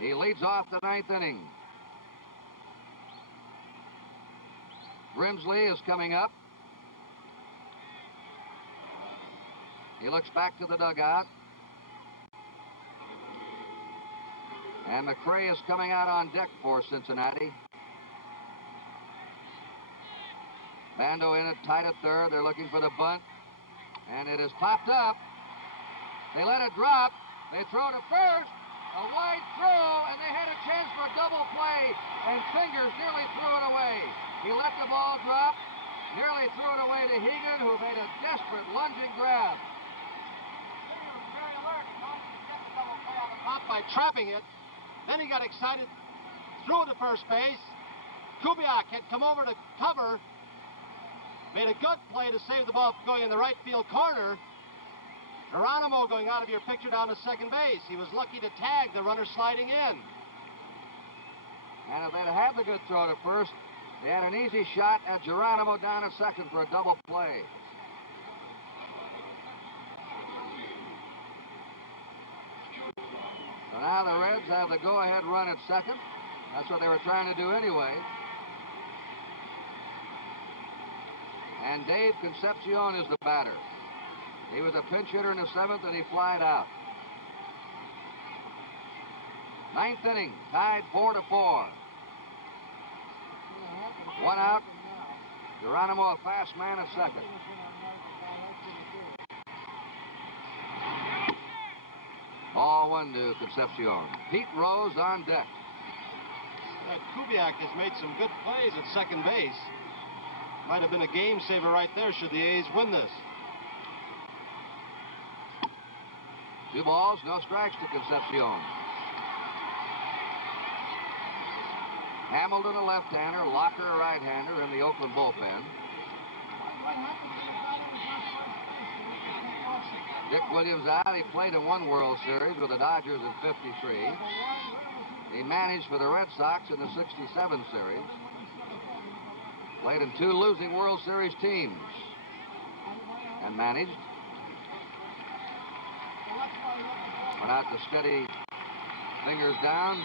He leads off the ninth inning. Grimsley is coming up. He looks back to the dugout. And McRae is coming out on deck for Cincinnati. Bando in it, tight at third. They're looking for the bunt. And it is popped up. They let it drop. They throw to first. A wide throw, and they had a chance for a double play. And Fingers nearly threw it away. He let the ball drop. Nearly threw it away to Hegan, who made a desperate lunging grab. By trapping it. Then he got excited, threw it to first base. Kubiak had come over to cover, made a good play to save the ball from going in the right field corner. Geronimo going out of your picture down to second base. He was lucky to tag the runner sliding in. And if they'd had the good throw to first, they had an easy shot at Geronimo down at second for a double play. So now the Reds have the go-ahead run at second. That's what they were trying to do anyway. And Dave Concepcion is the batter. He was a pinch hitter in the 7th, and he flied out. Ninth inning, tied 4-4. 1 out. Geronimo, a fast man at second. Ball 1 to Concepcion. Pete Rose on deck. Kubiak has made some good plays at second base. Might have been a game saver right there should the A's win this. 2 balls, no strikes to Concepcion. Hamilton, a left-hander, Locker, a right-hander in the Oakland bullpen. Dick Williams out. He played in 1 World Series with the Dodgers in '53. He managed for the Red Sox in the '67 series. Played in 2 losing World Series teams and managed. Went out to steady fingers down.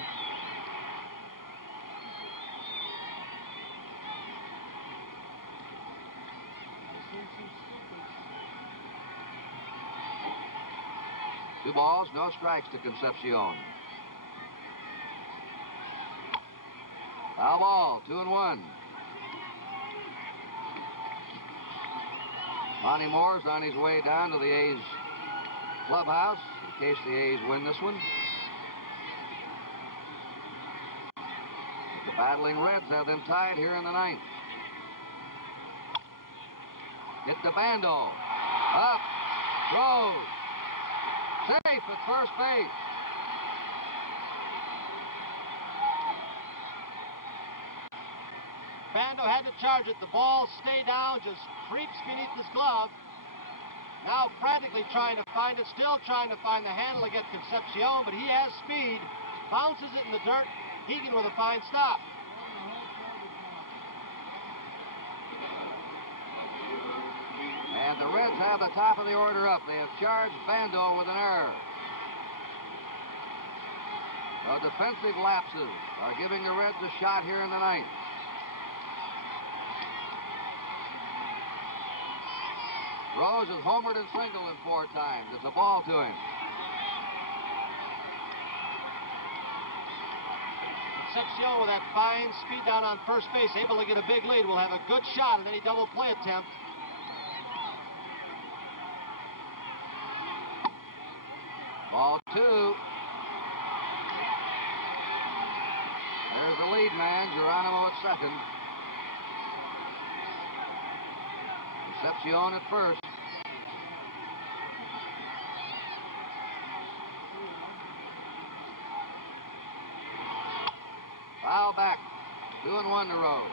Two balls, no strikes to Concepcion. Foul ball, 2-1. Monty Moore's on his way down to the A's clubhouse in case the A's win this one. The battling Reds have them tied here in the 9th. Hit the bando. Up. Throws. Safe at first base. Bando had to charge it. The ball stayed down, just creeps beneath his glove. Now frantically trying to find it, still trying to find the handle against Concepcion, but he has speed. Bounces it in the dirt. Hegan with a fine stop. And the Reds have the top of the order up. They have charged Bando with an error. No defensive lapses are giving the Reds a shot here in the 9th. Rose has homered and singled him 4 times. It's a ball to him. Concepcion with that fine speed down on first base, able to get a big lead, will have a good shot at any double play attempt. Ball 2. There's the lead man, Geronimo at second. Concepcion at first. Foul back. 2-1 to Rose.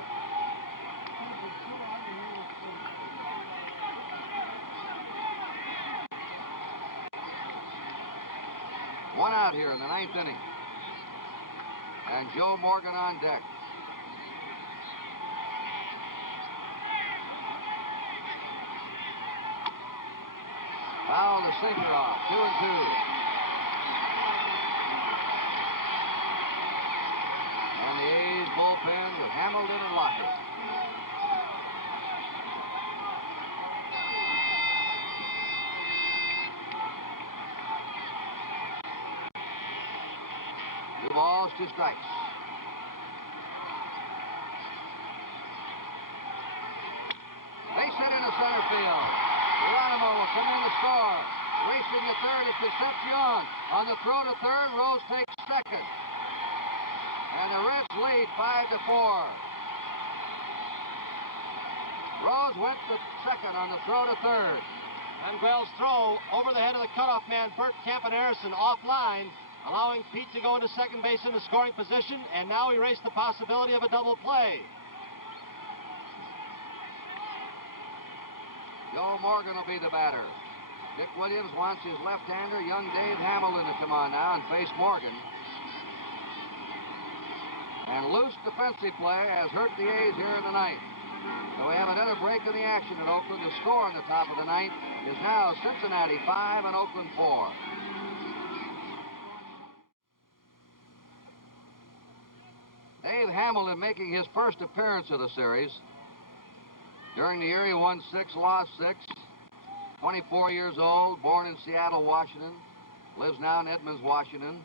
One out here in the 9th inning. And Joe Morgan on deck. Foul the sinker off. 2-2. And the A's bullpen with Hamilton and Locker. Two balls, 2 strikes. Base hit into center field. Geronimo will come in to score. Racing to third is Concepcion. On the throw to third, Rose takes second. And the Reds lead 5-4. Rose went to second on the throw to third. Manuel's throw over the head of the cutoff man, Bert Campanarison, offline, allowing Pete to go into second base in the scoring position, and now erase the possibility of a double play. Joe Morgan will be the batter. Dick Williams wants his left-hander, young Dave Hamilton, to come on now and face Morgan. And loose defensive play has hurt the A's here in the 9th. So we have another break in the action at Oakland. The score on the top of the 9th is now Cincinnati 5 and Oakland 4. Dave Hamilton making his first appearance of the series. During the year, he won 6, lost 6. 24 years old, born in Seattle, Washington. Lives now in Edmonds, Washington.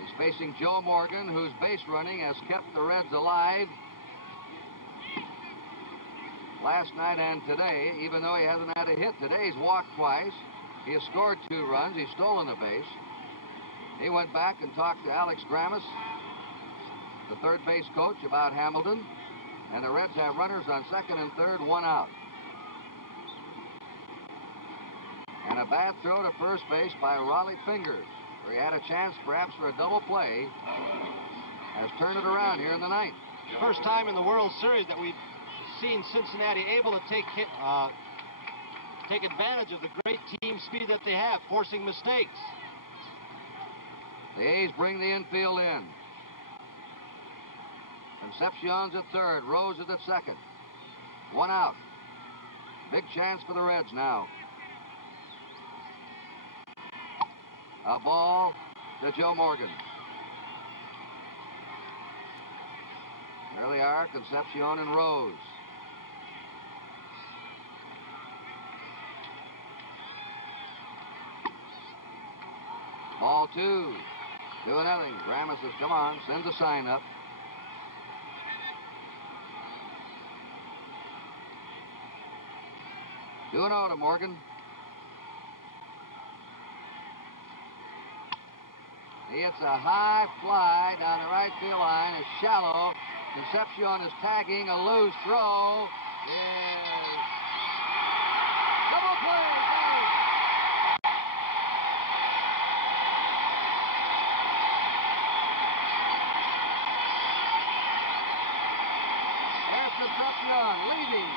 He's facing Joe Morgan, whose base running has kept the Reds alive last night and today, even though he hasn't had a hit. Today he's walked twice. He has scored 2 runs. He's stolen a base. He went back and talked to Alex Grammas, the third base coach, about Hamilton. And the Reds have runners on second and third, 1 out. And And a bad throw to first base by Raleigh Fingers, where he had a chance perhaps for a double play, has turned it around here in the ninth. First time in the World Series that we've seen Cincinnati able to take advantage of the great team speed that they have, forcing mistakes. The A's bring the infield in. Concepcion's at third, Rose is at second. One out. Big chance for the Reds now. A ball to Joe Morgan. There they are, Concepcion and Rose. Ball 2. 2-0. Gramis says, come on, send the sign up. Two and out to Morgan. He hits a high fly down the right field line. It's shallow. Concepcion is tagging. A loose throw is double play. There's Concepcion leading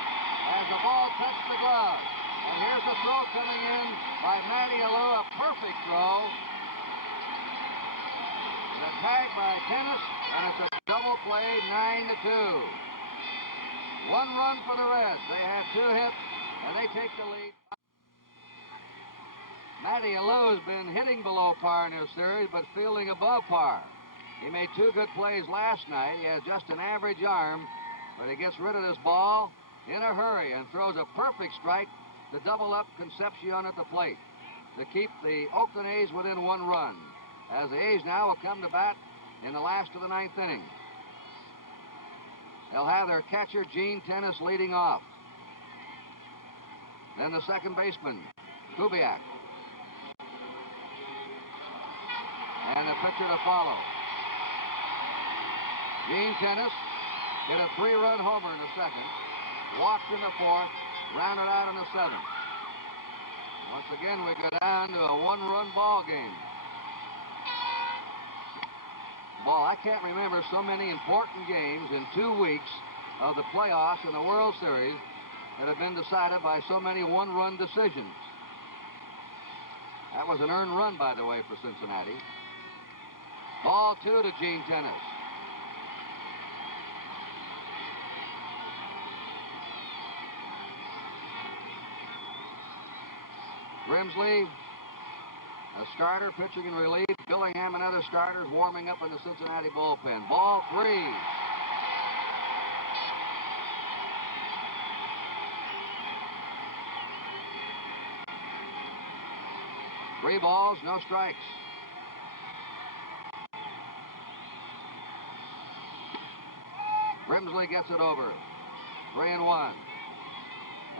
as the ball touched the glove. And here's a throw coming in by Matty Alou, a perfect throw. The tag by Tennis, and it's a double play, 9-2. 1 run for the Reds. They had 2 hits, and they take the lead. Matty Alou has been hitting below par in this series, but fielding above par. He made 2 good plays last night. He has just an average arm, but he gets rid of this ball in a hurry and throws a perfect strike to double up Concepcion at the plate to keep the Oakland A's within 1 run. As the A's now will come to bat in the last of the 9th inning. They'll have their catcher, Gene Tennis, leading off. Then the second baseman, Kubiak. And the pitcher to follow. Gene Tennis hit a 3-run homer in the second, walked in the 4th, rounded out in the 7th. Once again, we go down to a 1-run ball game. Ball, I can't remember so many important games in 2 weeks of the playoffs in the World Series that have been decided by so many 1-run decisions. That was an earned run, by the way, for Cincinnati. Ball 2 to Gene Tennis. Grimsley, a starter pitching in relief. Billingham and other starters warming up in the Cincinnati bullpen. Ball 3. 3 balls, no strikes. Grimsley gets it over. 3-1.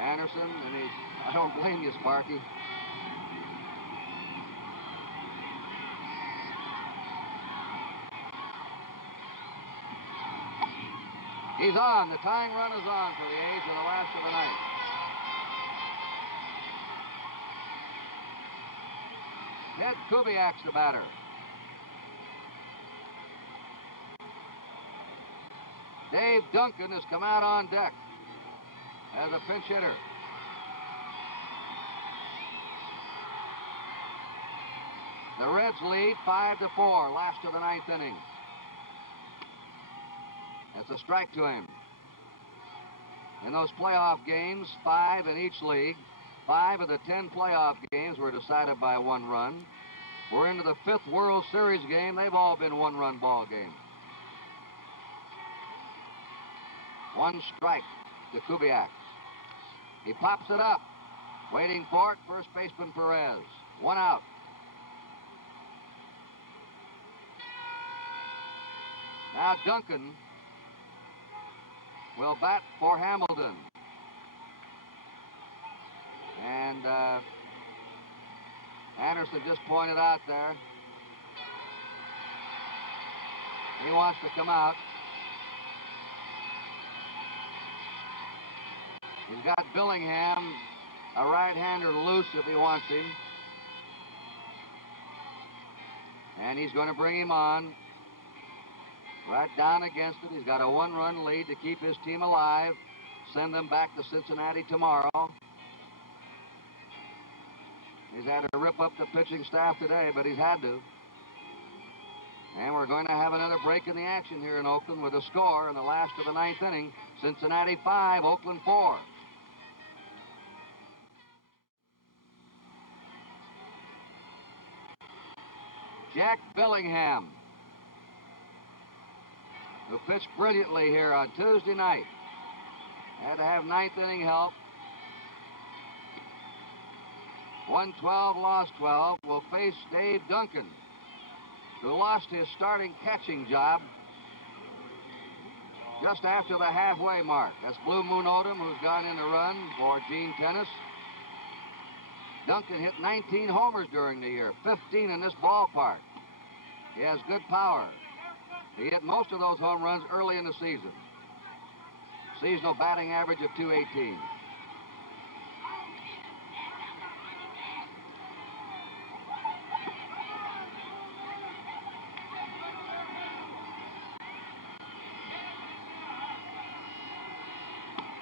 Anderson, and I don't blame you, Sparky. He's on. The tying run is on for the A's in the last of the night. Ted Kubiak's the batter. Dave Duncan has come out on deck as a pinch hitter. The Reds lead 5-4, last of the 9th inning. That's a strike to him. In those playoff games, 5 in each league, 5 of the 10 playoff games were decided by 1 run. We're into the 5th World Series game. They've all been 1-run ball games. 1 strike to Kubiak. He pops it up. Waiting for it, first baseman Perez. 1 out. Now Duncan will bat for Hamilton. And Anderson just pointed out there. He wants to come out. He's got Billingham a right-hander loose if he wants him. And he's going to bring him on. Right down against it. He's got a one-run lead to keep his team alive. Send them back to Cincinnati tomorrow. He's had to rip up the pitching staff today, but he's had to. And we're going to have another break in the action here in Oakland with a score in the last of the ninth inning. Cincinnati 5, Oakland 4. Jack Bellingham, who pitched brilliantly here on Tuesday night. Had to have ninth inning help. Won 12, lost 12. Will face Dave Duncan, who lost his starting catching job just after the halfway mark. That's Blue Moon Odom, who's gone in to run for Gene Tennis. Duncan hit 19 homers during the year, 15 in this ballpark. He has good power. He hit most of those home runs early in the season. Seasonal batting average of .218.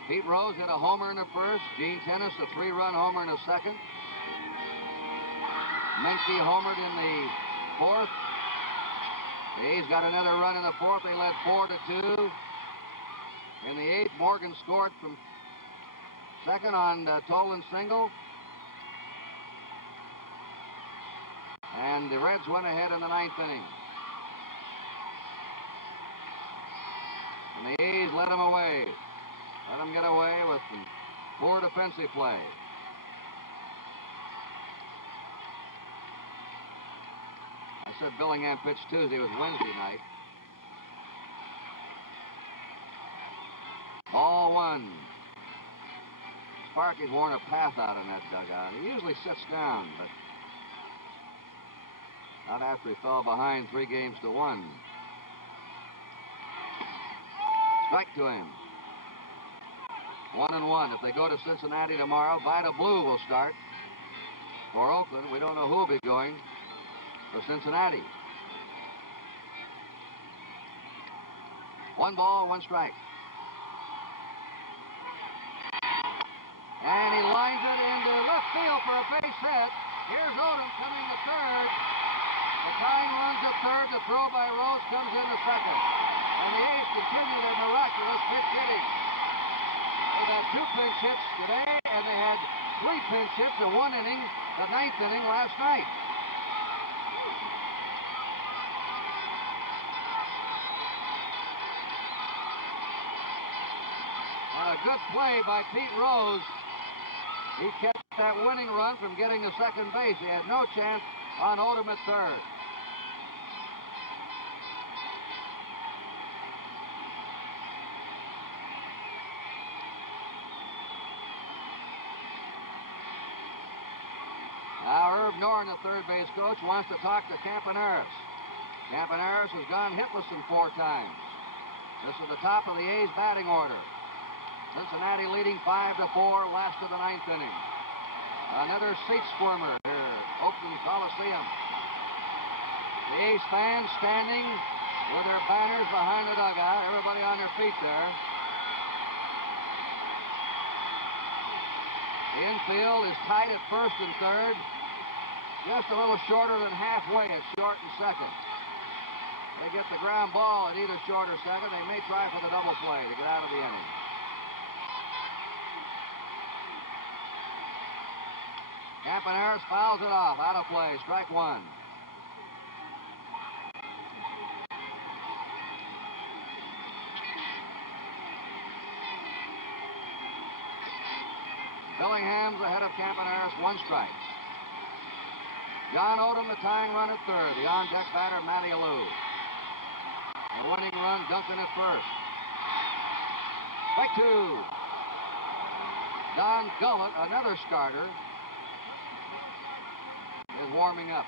Pete Rose hit a homer in the first. Gene Tennis a 3-run homer in the second. Menke homered in the fourth. The A's got another run in the fourth. They led 4-2. In the eighth, Morgan scored from second on Tolan's single. And the Reds went ahead in the ninth inning. And the A's let them away. Let them get away with some poor defensive play. I said Bellingham pitched Tuesday. It was Wednesday night. Ball one. Sparky's worn a path out in that dugout. He usually sits down, but not after he fell behind 3-1. Strike to him. 1-1. If they go to Cincinnati tomorrow, Vida Blue will start for Oakland. We don't know who will be going for Cincinnati. 1 ball, 1 strike. And he lines it into left field for a base hit. Here's Odom coming to third. The tying runs to third. The throw by Rose comes in to second. And the A's continue their miraculous pitch hitting. They've had 2 pinch hits today, and they had 3 pinch hits in 1 inning, the 9th inning last night. And a good play by Pete Rose. He kept that winning run from getting to second base. He had no chance on Odom at third. Now Herb Norton, the third base coach, wants to talk to Campaneris. Campaneris has gone hitless in 4 times. This is the top of the A's batting order. Cincinnati leading 5-4, last of the 9th inning. Another seat squirmer here, Oakland Coliseum. The A's fans standing with their banners behind the dugout. Everybody on their feet there. The infield is tight at first and third. Just a little shorter than halfway at short and second. They get the ground ball at either short or second. They may try for the double play to get out of the inning. Campaneris fouls it off. Out of play. Strike 1. Bellingham's ahead of Campaneris. 1 strike. John Odom, the tying run at third. The on-deck batter, Matty Alou. The winning run, Duncan at first. Strike 2. Don Gullett, another starter, is warming up.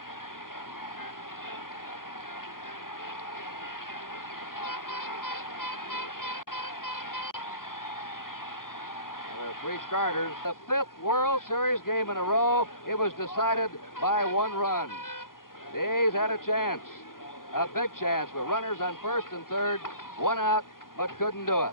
There are 3 starters. The 5th World Series game in a row, it was decided by 1 run. The A's had a chance, a big chance, with runners on first and third, 1 out, but couldn't do it.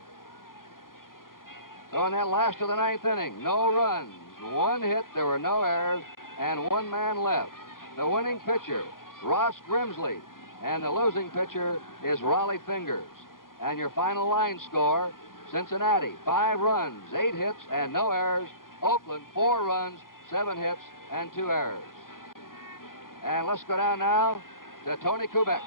So in that last of the 9th inning, no runs, 1 hit, there were no errors, and 1 man left. The winning pitcher, Ross Grimsley, and the losing pitcher is Raleigh Fingers. And your final line score, Cincinnati, 5 runs, 8 hits, and no errors. Oakland, 4 runs, 7 hits, and 2 errors. And let's go down now to Tony Kubek.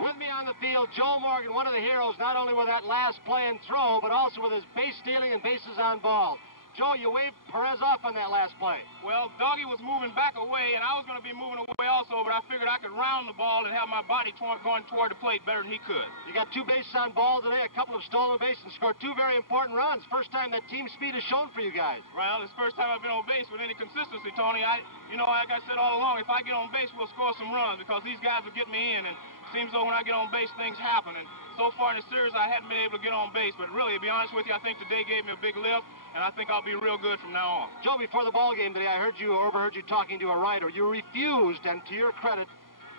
With me on the field, Joe Morgan, one of the heroes, not only with that last play and throw, but also with his base stealing and bases on ball. Joe, you waved Perez off on that last play. Well, Doggy was moving back away, and I was going to be moving away also, but I figured I could round the ball and have my body going toward the plate better than he could. You got 2 bases on ball today, a couple of stolen bases, and scored 2 very important runs. First time that team speed is shown for you guys. Well, it's the first time I've been on base with any consistency, Tony. Like I said all along, if I get on base, we'll score some runs because these guys will get me in, and it seems though when I get on base, things happen. And so far in the series, I hadn't been able to get on base, but really, to be honest with you, I think today gave me a big lift, and I think I'll be real good from now on. Joe, before the ball game today, I overheard you talking to a writer. You refused, and to your credit,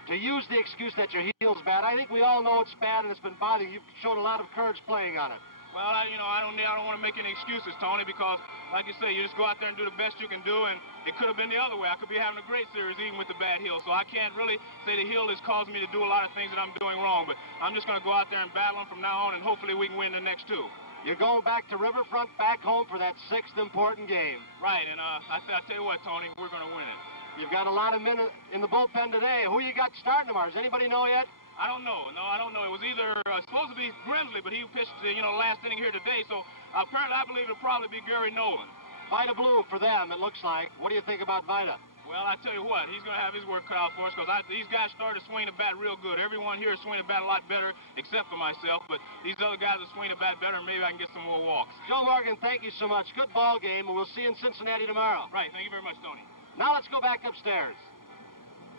to use the excuse that your heel's bad. I think we all know it's bad and it's been bothering you. You've shown a lot of courage playing on it. Well, I don't want to make any excuses, Tony, because, like you say, you just go out there and do the best you can do, and it could have been the other way. I could be having a great series even with the bad heel, so I can't really say the heel is causing me to do a lot of things that I'm doing wrong, but I'm just going to go out there and battle them from now on, and hopefully we can win the next 2. You're going back to Riverfront, back home for that 6th important game. Right, and I tell you what, Tony, we're going to win it. You've got a lot of men in the bullpen today. Who you got starting tomorrow? Does anybody know yet? I don't know. No, I don't know. It was either supposed to be Grimsley, but he pitched last inning here today, so apparently I believe it'll probably be Gary Nolan. Vida Blue for them, it looks like. What do you think about Vida? Well, I tell you what, he's going to have his work cut out for us because these guys started swinging the bat real good. Everyone here is swinging the bat a lot better, except for myself, but these other guys are swinging the bat better, and maybe I can get some more walks. Joe Morgan, thank you so much. Good ball game, and we'll see you in Cincinnati tomorrow. Right, thank you very much, Tony. Now let's go back upstairs.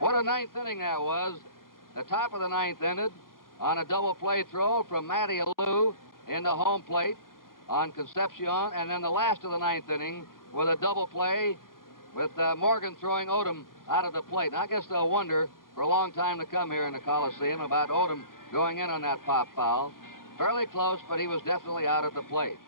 What a 9th inning that was. The top of the 9th ended on a double play throw from Matty Alou into home plate on Concepcion, and then the last of the 9th inning with a double play with Morgan throwing Odom out of the plate. And I guess they'll wonder for a long time to come here in the Coliseum about Odom going in on that pop foul. Fairly close, but he was definitely out of the plate.